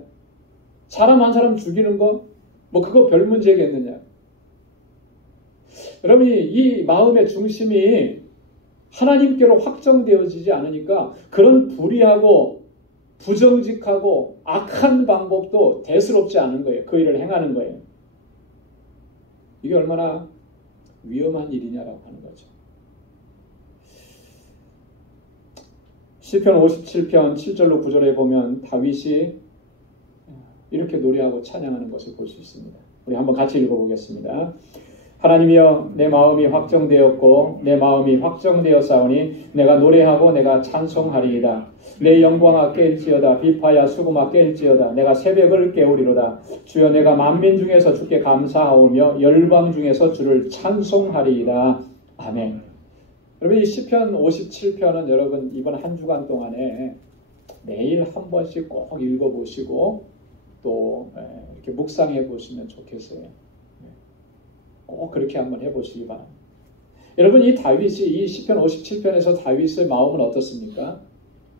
사람 한 사람 죽이는 거 뭐 그거 별 문제겠느냐. 여러분 이 마음의 중심이 하나님께로 확정되어지지 않으니까 그런 불의하고 부정직하고 악한 방법도 대수롭지 않은 거예요. 그 일을 행하는 거예요. 이게 얼마나 위험한 일이냐라고 하는 거죠. 시편 57편 7절로 9절에 보면 다윗이 이렇게 노래하고 찬양하는 것을 볼 수 있습니다. 우리 한번 같이 읽어보겠습니다. 하나님이여 내 마음이 확정되었고 내 마음이 확정되었사오니 내가 노래하고 내가 찬송하리이다. 내 영광아 깰지어다. 비파야 수금아 깰지어다. 내가 새벽을 깨우리로다. 주여 내가 만민 중에서 주께 감사하오며 열방 중에서 주를 찬송하리이다. 아멘. 여러분 이 시편 57편은 여러분 이번 한 주간 동안에 매일 한 번씩 꼭 읽어보시고 또 이렇게 묵상해 보시면 좋겠어요. 꼭 그렇게 한번 해보시기 바랍니다. 여러분 이 다윗이 이 시편 57편에서 다윗의 마음은 어떻습니까?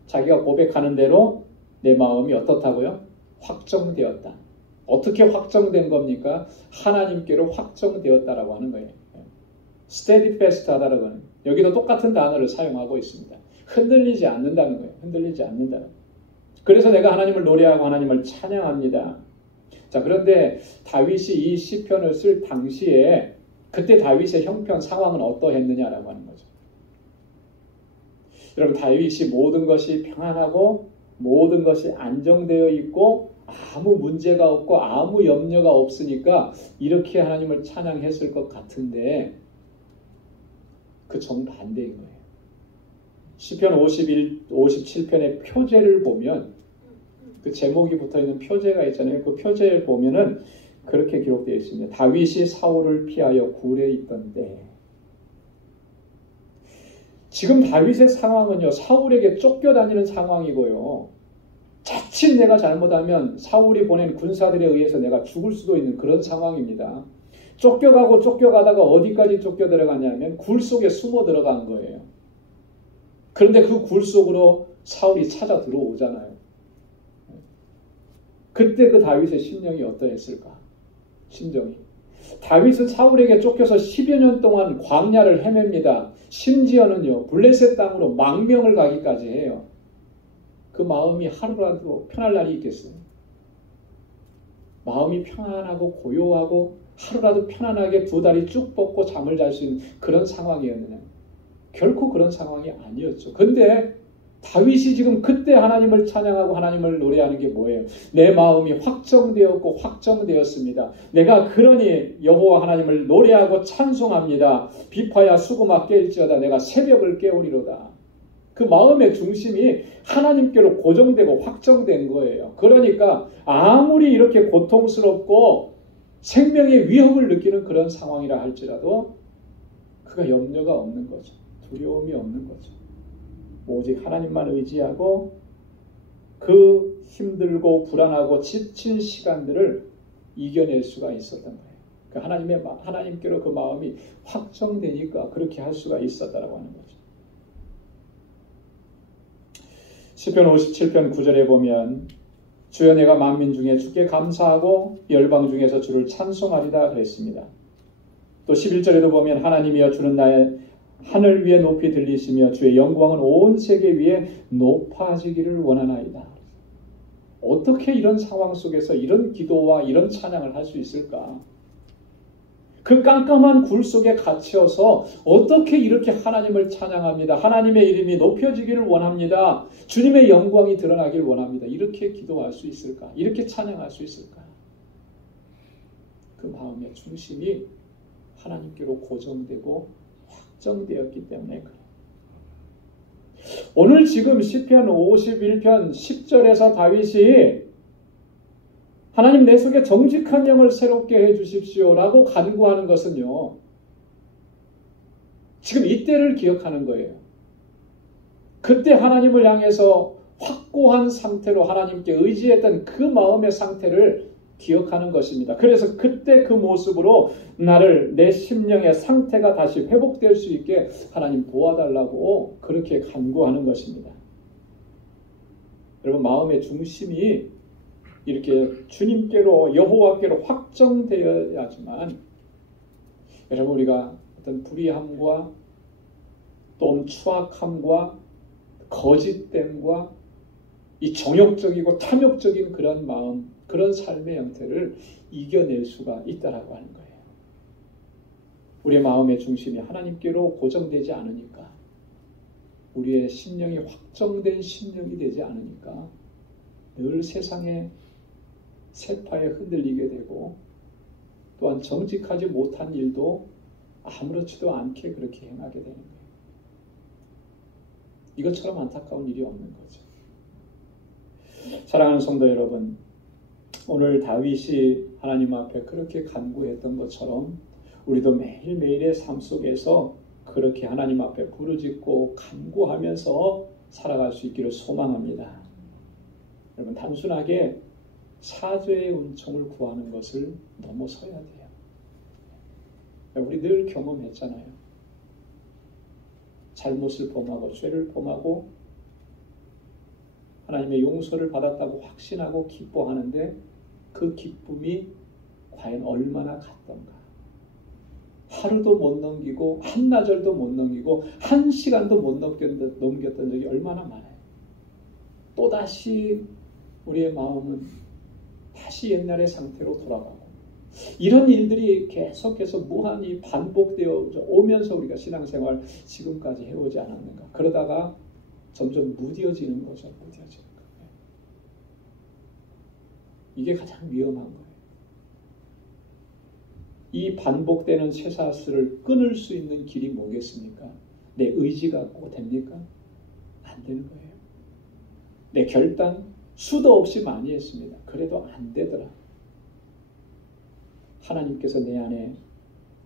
자기가 고백하는 대로 내 마음이 어떻다고요? 확정되었다. 어떻게 확정된 겁니까? 하나님께로 확정되었다라고 하는 거예요. steadfast 하다라고 하는, 여기도 똑같은 단어를 사용하고 있습니다. 흔들리지 않는다는 거예요. 흔들리지 않는다는 거예요. 그래서 내가 하나님을 노래하고 하나님을 찬양합니다. 자, 그런데 다윗이 이 시편을 쓸 당시에 그때 다윗의 형편 상황은 어떠했느냐라고 하는 거죠. 여러분, 다윗이 모든 것이 평안하고 모든 것이 안정되어 있고 아무 문제가 없고 아무 염려가 없으니까 이렇게 하나님을 찬양했을 것 같은데 그 정반대인 거예요. 시편 57편의 표제를 보면 그 제목이 붙어있는 표제가 있잖아요. 그 표제를 보면은 그렇게 기록되어 있습니다. 다윗이 사울을 피하여 굴에 있던데, 지금 다윗의 상황은요, 사울에게 쫓겨다니는 상황이고요. 자칫 내가 잘못하면 사울이 보낸 군사들에 의해서 내가 죽을 수도 있는 그런 상황입니다. 쫓겨가고 쫓겨가다가 어디까지 쫓겨 들어가냐면 굴 속에 숨어 들어간 거예요. 그런데 그 굴 속으로 사울이 찾아 들어오잖아요. 그때 그 다윗의 심령이 어떠했을까? 심정이. 다윗은 사울에게 쫓겨서 10여 년 동안 광야를 헤맵니다. 심지어는요, 블레셋 땅으로 망명을 가기까지 해요. 그 마음이 하루라도 편할 날이 있겠어요? 마음이 평안하고 고요하고 하루라도 편안하게 두 다리 쭉 뻗고 잠을 잘 수 있는 그런 상황이었느냐? 결코 그런 상황이 아니었죠. 근데 다윗이 지금 그때 하나님을 찬양하고 하나님을 노래하는 게 뭐예요? 내 마음이 확정되었고 확정되었습니다. 내가 그러니 여호와 하나님을 노래하고 찬송합니다. 비파야 수금아 깰지어다 내가 새벽을 깨우리로다. 그 마음의 중심이 하나님께로 고정되고 확정된 거예요. 그러니까 아무리 이렇게 고통스럽고 생명의 위협을 느끼는 그런 상황이라 할지라도 그가 염려가 없는 거죠. 두려움이 없는 거죠. 오직 하나님만 의지하고 그 힘들고 불안하고 지친 시간들을 이겨낼 수가 있었던 거예요. 그 하나님께로 그 마음이 확정되니까 그렇게 할 수가 있었다라고 하는 거죠. 시편 57편 9절에 보면 주여 내가 만민 중에 주께 감사하고 열방 중에서 주를 찬송하리다 그랬습니다. 또 11절에도 보면 하나님이여 주는 나의 하늘 위에 높이 들리시며 주의 영광은 온 세계 위에 높아지기를 원하나이다. 어떻게 이런 상황 속에서 이런 기도와 이런 찬양을 할 수 있을까? 그 깜깜한 굴 속에 갇혀서 어떻게 이렇게 하나님을 찬양합니다. 하나님의 이름이 높여지기를 원합니다. 주님의 영광이 드러나기를 원합니다. 이렇게 기도할 수 있을까? 이렇게 찬양할 수 있을까? 그 마음의 중심이 하나님께로 고정되고 확정되었기 때문에 그래요. 오늘 지금 시편 51편 10절에서 다윗이 하나님 내 속에 정직한 영을 새롭게 해주십시오 라고 간구하는 것은요, 지금 이때를 기억하는 거예요. 그때 하나님을 향해서 확고한 상태로 하나님께 의지했던 그 마음의 상태를 기억하는 것입니다. 그래서 그때 그 모습으로 나를 내 심령의 상태가 다시 회복될 수 있게 하나님 도와달라고 그렇게 간구하는 것입니다. 여러분, 마음의 중심이 이렇게 주님께로 여호와께로 확정되어야지만, 여러분, 우리가 어떤 불의함과 또 추악함과 거짓됨과 이 정욕적이고 탐욕적인 그런 마음, 그런 삶의 형태를 이겨낼 수가 있다라고 하는 거예요. 우리의 마음의 중심이 하나님께로 고정되지 않으니까, 우리의 심령이 확정된 심령이 되지 않으니까 늘 세상의 세파에 흔들리게 되고, 또한 정직하지 못한 일도 아무렇지도 않게 그렇게 행하게 되는 거예요. 이것처럼 안타까운 일이 없는 거죠. 사랑하는 성도 여러분, 오늘 다윗이 하나님 앞에 그렇게 간구했던 것처럼 우리도 매일매일의 삶 속에서 그렇게 하나님 앞에 부르짖고 간구하면서 살아갈 수 있기를 소망합니다. 여러분, 단순하게 사죄의 은총을 구하는 것을 넘어서야 돼요. 우리 늘 경험했잖아요. 잘못을 범하고 죄를 범하고 하나님의 용서를 받았다고 확신하고 기뻐하는데 그 기쁨이 과연 얼마나 갔던가. 하루도 못 넘기고 한나절도 못 넘기고 한 시간도 못 넘겼던 적이 얼마나 많아요. 또다시 우리의 마음은 다시 옛날의 상태로 돌아가고 이런 일들이 계속해서 무한히 반복되어 오면서 우리가 신앙생활 지금까지 해오지 않았는가. 그러다가 점점 무뎌지는 거죠. 무뎌지는 거예요. 이게 가장 위험한 거예요. 이 반복되는 쇠사슬을 끊을 수 있는 길이 뭐겠습니까? 내 의지 갖고 됩니까? 안 되는 거예요. 내 결단 수도 없이 많이 했습니다. 그래도 안 되더라. 하나님께서 내 안에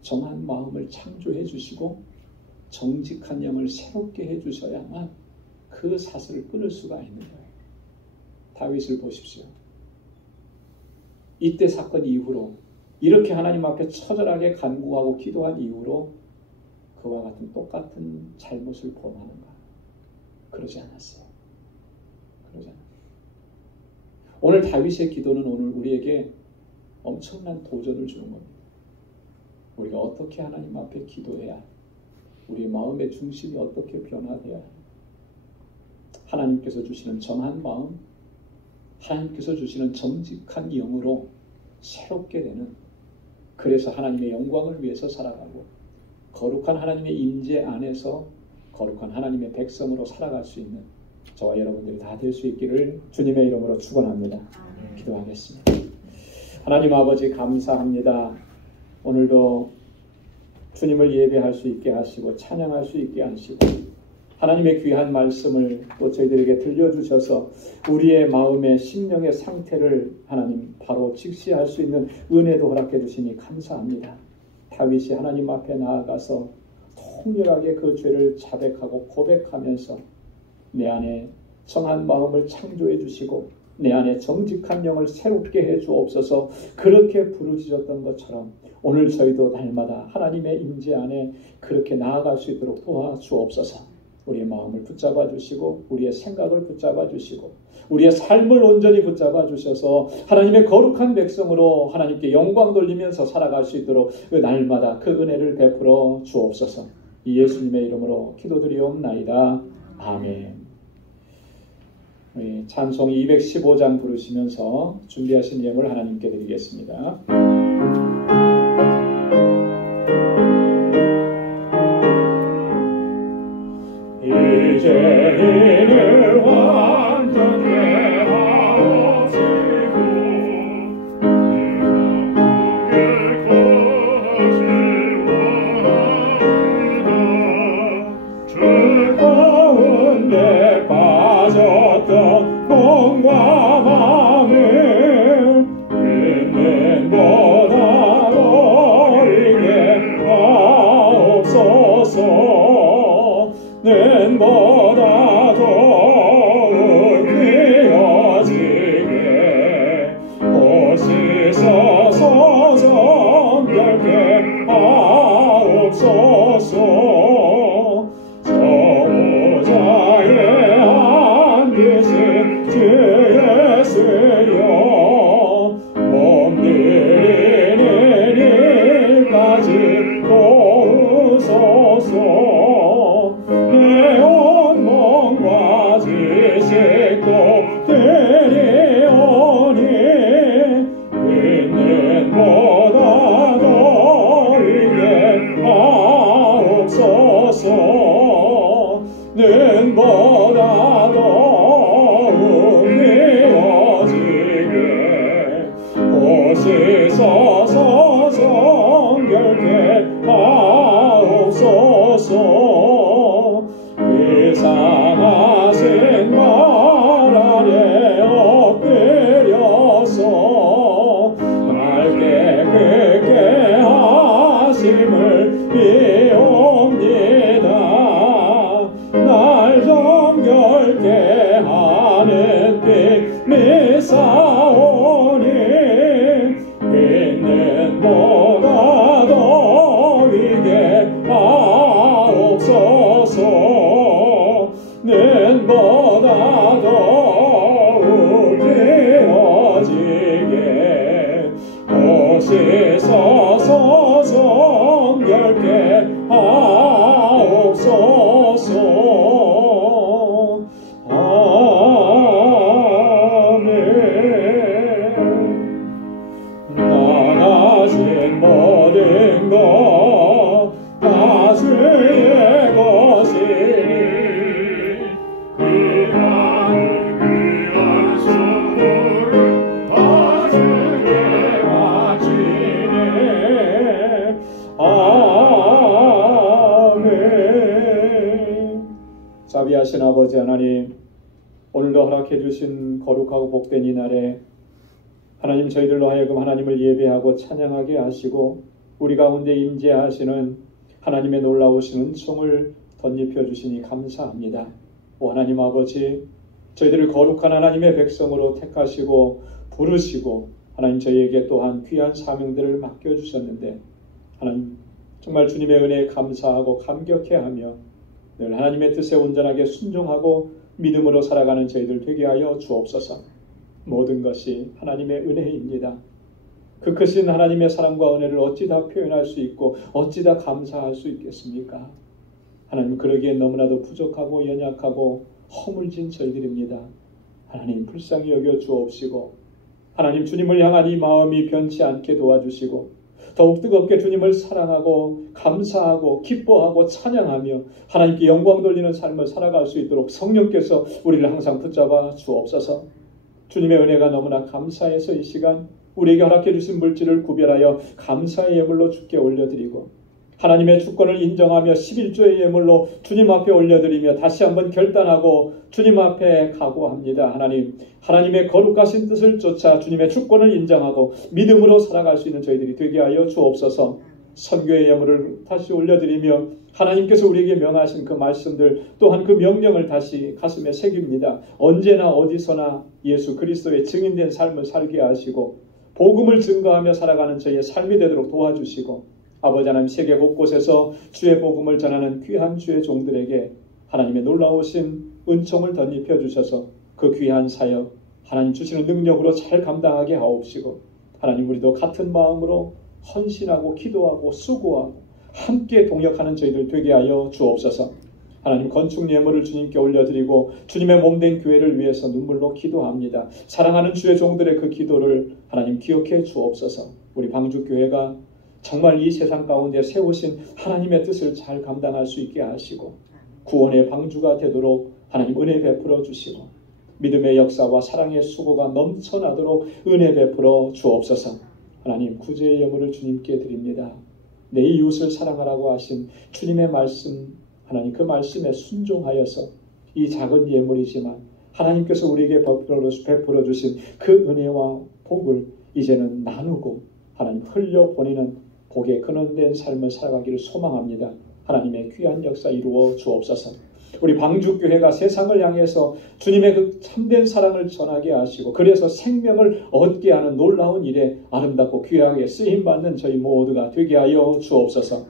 정한 마음을 창조해 주시고 정직한 영을 새롭게 해 주셔야만 그 사슬을 끊을 수가 있는 거예요. 다윗을 보십시오. 이때 사건 이후로 이렇게 하나님 앞에 처절하게 간구하고 기도한 이후로 그와 같은 똑같은 잘못을 범하는가? 그러지 않았어요. 그러지 않았어요. 오늘 다윗의 기도는 오늘 우리에게 엄청난 도전을 주는 겁니다. 우리가 어떻게 하나님 앞에 기도해야, 우리의 마음의 중심이 어떻게 변화돼야, 하나님께서 주시는 정한 마음, 하나님께서 주시는 정직한 영으로 새롭게 되는, 그래서 하나님의 영광을 위해서 살아가고 거룩한 하나님의 임재 안에서 거룩한 하나님의 백성으로 살아갈 수 있는 저와 여러분들이 다 될 수 있기를 주님의 이름으로 축원합니다. 기도하겠습니다. 하나님 아버지 감사합니다. 오늘도 주님을 예배할 수 있게 하시고 찬양할 수 있게 하시고 하나님의 귀한 말씀을 또 저희들에게 들려주셔서 우리의 마음의 심령의 상태를 하나님 바로 직시할 수 있는 은혜도 허락해 주시니 감사합니다. 다윗이 하나님 앞에 나아가서 통렬하게 그 죄를 자백하고 고백하면서 내 안에 정한 마음을 창조해 주시고 내 안에 정직한 영을 새롭게 해 주옵소서. 그렇게 부르짖었던 것처럼 오늘 저희도 날마다 하나님의 임재 안에 그렇게 나아갈 수 있도록 도와주옵소서. 우리의 마음을 붙잡아 주시고 우리의 생각을 붙잡아 주시고 우리의 삶을 온전히 붙잡아 주셔서 하나님의 거룩한 백성으로 하나님께 영광 돌리면서 살아갈 수 있도록 그 날마다 그 은혜를 베풀어 주옵소서. 이 예수님의 이름으로 기도드리옵나이다. 아멘. 우리 찬송 215장 부르시면서 준비하신 예물 하나님께 드리겠습니다. 이제는 완전히 하옵시고 이상하게 것을 원합니다. 주 가운데 빠졌던 몸과 마음을 있는 보다 너에게 하옵소서. 는보다 더욱 되어지게 보시소서. 성결케 하옵소서. 저보좌에 앉으신 주 예수여 몸들이는 일까지 도우소서. 내 온몸과 지식도 드리오니 있는 보다 너에게 하옵소서. 는 보다 더욱 되어지게 보시소서. 성결케 하옵소서. 이상하신 말 아래 엎드려서 날 깨끗게 하심을 비옵니다. 날 정결케 하는 피 믿사오니 있는 보다 너에게 하옵소서. 는 보다 더욱 되어지게 위대하신 아버지 하나님, 오늘도 허락해 주신 거룩하고 복된 이 날에 하나님 저희들로 하여금 하나님을 예배하고 찬양하게 하시고 우리 가운데 임재하시는 하나님의 놀라우신 은총을 덧입혀 주시니 감사합니다. 오 하나님 아버지, 저희들을 거룩한 하나님의 백성으로 택하시고 부르시고 하나님 저희에게 또한 귀한 사명들을 맡겨주셨는데 하나님 정말 주님의 은혜에 감사하고 감격해하며 늘 하나님의 뜻에 온전하게 순종하고 믿음으로 살아가는 저희들 되게 하여 주옵소서. 모든 것이 하나님의 은혜입니다. 그 크신 하나님의 사랑과 은혜를 어찌다 표현할 수 있고 어찌다 감사할 수 있겠습니까? 하나님 그러기에 너무나도 부족하고 연약하고 허물진 저희들입니다. 하나님 불쌍히 여겨 주옵시고 하나님 주님을 향한 이 마음이 변치 않게 도와주시고 더욱 뜨겁게 주님을 사랑하고 감사하고 기뻐하고 찬양하며 하나님께 영광 돌리는 삶을 살아갈 수 있도록 성령께서 우리를 항상 붙잡아 주옵소서. 주님의 은혜가 너무나 감사해서 이 시간 우리에게 허락해 주신 물질을 구별하여 감사의 예물로 주께 올려드리고 하나님의 주권을 인정하며 11조의 예물로 주님 앞에 올려드리며 다시 한번 결단하고 주님 앞에 각오합니다. 하나님, 하나님의 거룩하신 뜻을 쫓아 주님의 주권을 인정하고 믿음으로 살아갈 수 있는 저희들이 되게 하여 주옵소서. 선교의 예물을 다시 올려드리며 하나님께서 우리에게 명하신 그 말씀들 또한 그 명령을 다시 가슴에 새깁니다. 언제나 어디서나 예수 그리스도의 증인된 삶을 살게 하시고 복음을 증거하며 살아가는 저희의 삶이 되도록 도와주시고 아버지 하나님 세계 곳곳에서 주의 복음을 전하는 귀한 주의 종들에게 하나님의 놀라우신 은총을 덧입혀 주셔서 그 귀한 사역 하나님 주시는 능력으로 잘 감당하게 하옵시고 하나님 우리도 같은 마음으로 헌신하고 기도하고 수고하고 함께 동역하는 저희들 되게 하여 주옵소서. 하나님 건축 예물을 주님께 올려드리고 주님의 몸된 교회를 위해서 눈물로 기도합니다. 사랑하는 주의 종들의 그 기도를 하나님 기억해 주옵소서. 우리 방주교회가 정말 이 세상 가운데 세우신 하나님의 뜻을 잘 감당할 수 있게 하시고 구원의 방주가 되도록 하나님 은혜 베풀어 주시고 믿음의 역사와 사랑의 수고가 넘쳐나도록 은혜 베풀어 주옵소서. 하나님 구제의 예물을 주님께 드립니다. 내 이웃을 사랑하라고 하신 주님의 말씀 하나님 그 말씀에 순종하여서 이 작은 예물이지만 하나님께서 우리에게 베풀어 주신 그 은혜와 복을 이제는 나누고 하나님 흘려보내는 복의 근원된 삶을 살아가기를 소망합니다. 하나님의 귀한 역사 이루어 주옵소서. 우리 방주교회가 세상을 향해서 주님의 그 참된 사랑을 전하게 하시고 그래서 생명을 얻게 하는 놀라운 일에 아름답고 귀하게 쓰임받는 저희 모두가 되게 하여 주옵소서.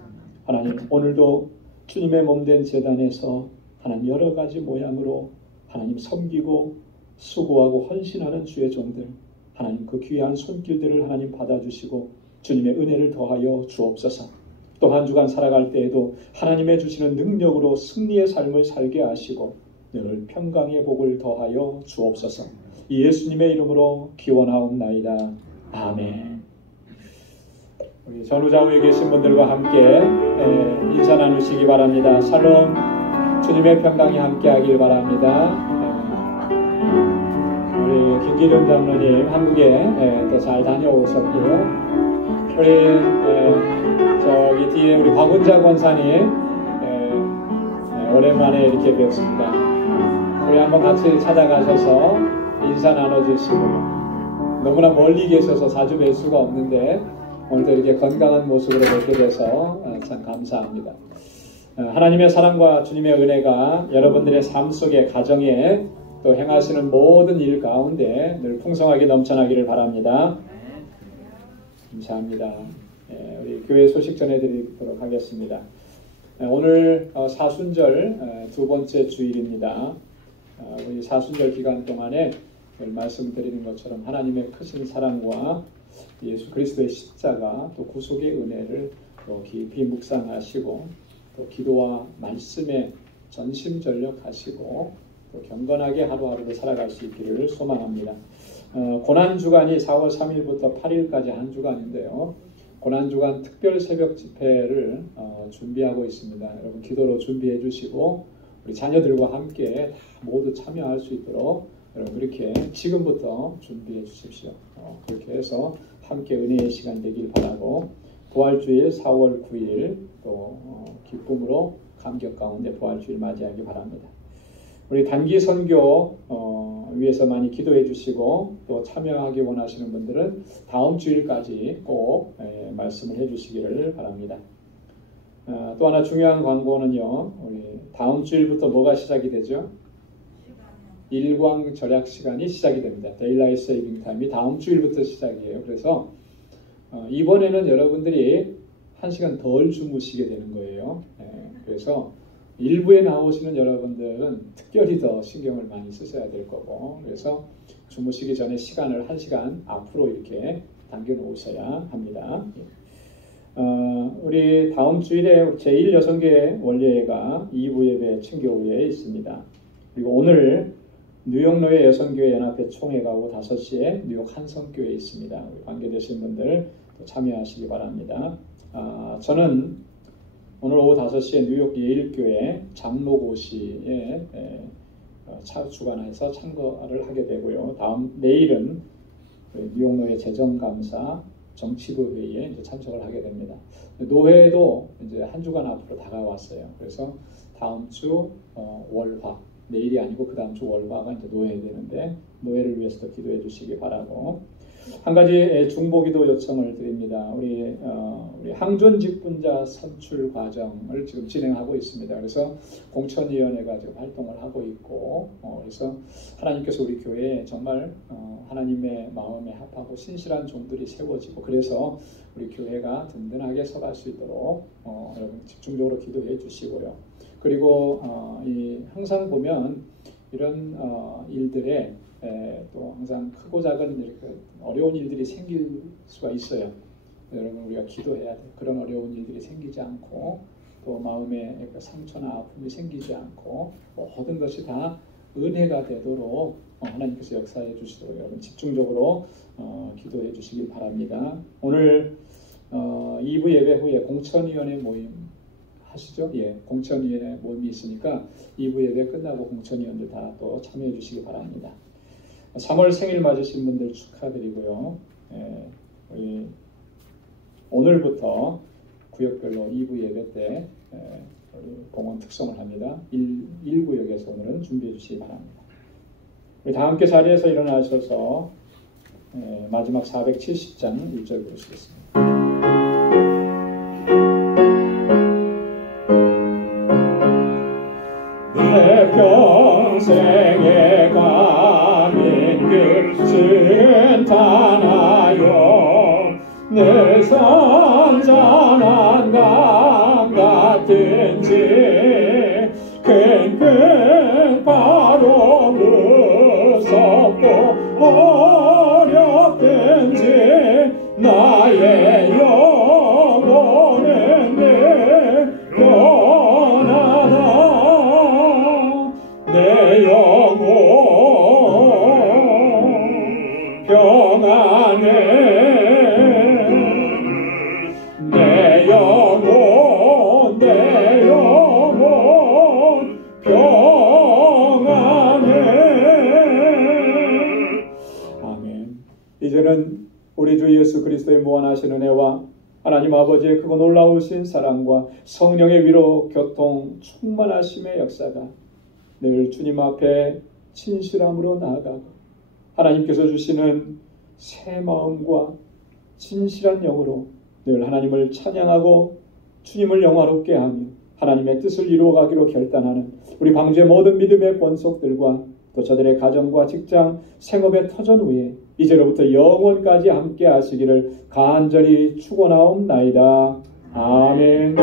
하나님 오늘도 주님의 몸된 제단에서 하나님 여러 가지 모양으로 하나님 섬기고 수고하고 헌신하는 주의 종들 하나님 그 귀한 손길들을 하나님 받아주시고 주님의 은혜를 더하여 주옵소서. 또 한 주간 살아갈 때에도 하나님의 주시는 능력으로 승리의 삶을 살게 하시고 늘 평강의 복을 더하여 주옵소서. 예수님의 이름으로 기원하옵나이다. 아멘. 우리 전후좌우에 계신 분들과 함께 인사 나누시기 바랍니다. 샬롬. 주님의 평강이 함께하길 바랍니다. 우리 김기름 장로님 한국에 또 잘 다녀오셨고요. 우리 저기 뒤에 우리 박은자 권사님 오랜만에 이렇게 뵙습니다. 우리 한번 같이 찾아가셔서 인사 나눠주시고 너무나 멀리 계셔서 자주 뵐 수가 없는데 오늘도 이렇게 건강한 모습으로 뵙게 돼서 참 감사합니다. 하나님의 사랑과 주님의 은혜가 여러분들의 삶 속에 가정에 또 행하시는 모든 일 가운데 늘 풍성하게 넘쳐나기를 바랍니다. 감사합니다. 우리 교회 소식 전해드리도록 하겠습니다. 오늘 사순절 두 번째 주일입니다. 우리 사순절 기간 동안에 말씀드리는 것처럼 하나님의 크신 사랑과 예수 그리스도의 십자가 또 구속의 은혜를 또 깊이 묵상하시고 또 기도와 말씀에 전심전력하시고 또 경건하게 하루하루를 살아갈 수 있기를 소망합니다. 고난주간이 4월 3일부터 8일까지 한 주간인데요. 고난주간 특별 새벽 집회를 준비하고 있습니다. 여러분 기도로 준비해 주시고 우리 자녀들과 함께 다 모두 참여할 수 있도록 여러분 그렇게 지금부터 준비해 주십시오. 그렇게 해서 함께 은혜의 시간 되길 바라고 부활주일 4월 9일 또 기쁨으로 감격 가운데 부활주일 맞이하기 바랍니다. 우리 단기 선교 위해서 많이 기도해 주시고 또 참여하기 원하시는 분들은 다음 주일까지 꼭 말씀을 해 주시기를 바랍니다. 또 하나 중요한 광고는요. 우리 다음 주일부터 뭐가 시작이 되죠? 일광 절약 시간이 시작이 됩니다. 데일라이트 세이빙 타임이 다음 주일부터 시작이에요. 그래서 이번에는 여러분들이 1시간 덜 주무시게 되는 거예요. 그래서 일부에 나오시는 여러분들은 특별히 더 신경을 많이 쓰셔야 될 거고, 그래서 주무시기 전에 시간을 1시간 앞으로 이렇게 당겨 놓으셔야 합니다. 우리 다음 주일에 제1여성교회 원례회가 2부 예배 친교회에 있습니다. 그리고 오늘 뉴욕노예 여성교회 연합회 총회가 오후 5시에 뉴욕 한성교회에 있습니다. 관계되신 분들 참여하시기 바랍니다. 저는 오늘 오후 5시에 뉴욕 예일교회 장로고시에 주관해서 참가를 하게 되고요. 내일은 뉴욕노예 재정감사 정치부 회의에 이제 참석을 하게 됩니다. 노회도 이제 한 주간 앞으로 다가왔어요. 그래서 다음 주 월화, 내일이 아니고 그 다음 주 월화가 이제 노회 되는데 노회를 위해서도 기도해 주시기 바라고, 한 가지 중보기도 요청을 드립니다. 우리 항존 직분자 선출 과정을 지금 진행하고 있습니다. 그래서 공천위원회가 지금 활동을 하고 있고, 그래서 하나님께서 우리 교회에 정말 하나님의 마음에 합하고 신실한 종들이 세워지고, 그래서 우리 교회가 든든하게 서갈 수 있도록 여러분 집중적으로 기도해 주시고요. 그리고 항상 보면 이런 일들에 또 항상 크고 작은 이렇게 어려운 일들이 생길 수가 있어요. 여러분 우리가 기도해야 돼요. 그런 어려운 일들이 생기지 않고 또 마음에 상처나 아픔이 생기지 않고 모든 것이 다 은혜가 되도록 하나님께서 역사해 주시도록 여러분 집중적으로 기도해 주시길 바랍니다. 오늘 2부 예배 후에 공천위원회 모임 하시죠? 예, 공천위원회 모임이 있으니까 2부 예배 끝나고 공천위원들 다 또 참여해 주시기 바랍니다. 3월 생일 맞으신 분들 축하드리고요. 우리 오늘부터 구역별로 2부 예배 때 공원 특성을 합니다. 1구역에서 오늘은 준비해 주시기 바랍니다. 우리 다 함께 자리에서 일어나셔서 마지막 470장 1절 보시겠습니다. 내 평생에 가민 그 순탄하여 내 선전한 감 같은지 끙끙 바로 무섭고 어렵든지 나의 영혼은 늘 변하다. 내 영혼 평안해. 내 영혼 평안해. 아멘. 이제는 우리 주 예수 그리스도의 무한하신 은혜와 하나님 아버지의 크고 놀라우신 사랑과 성령의 위로 교통 충만하심의 역사가 늘 주님 앞에 진실함으로 나아가고 하나님께서 주시는 새 마음과 진실한 영으로 늘 하나님을 찬양하고 주님을 영화롭게 하며 하나님의 뜻을 이루어가기로 결단하는 우리 방주의 모든 믿음의 권속들과 또 저들의 가정과 직장, 생업의 터전 위에 이제로부터 영원까지 함께 하시기를 간절히 축원하옵나이다. 아멘.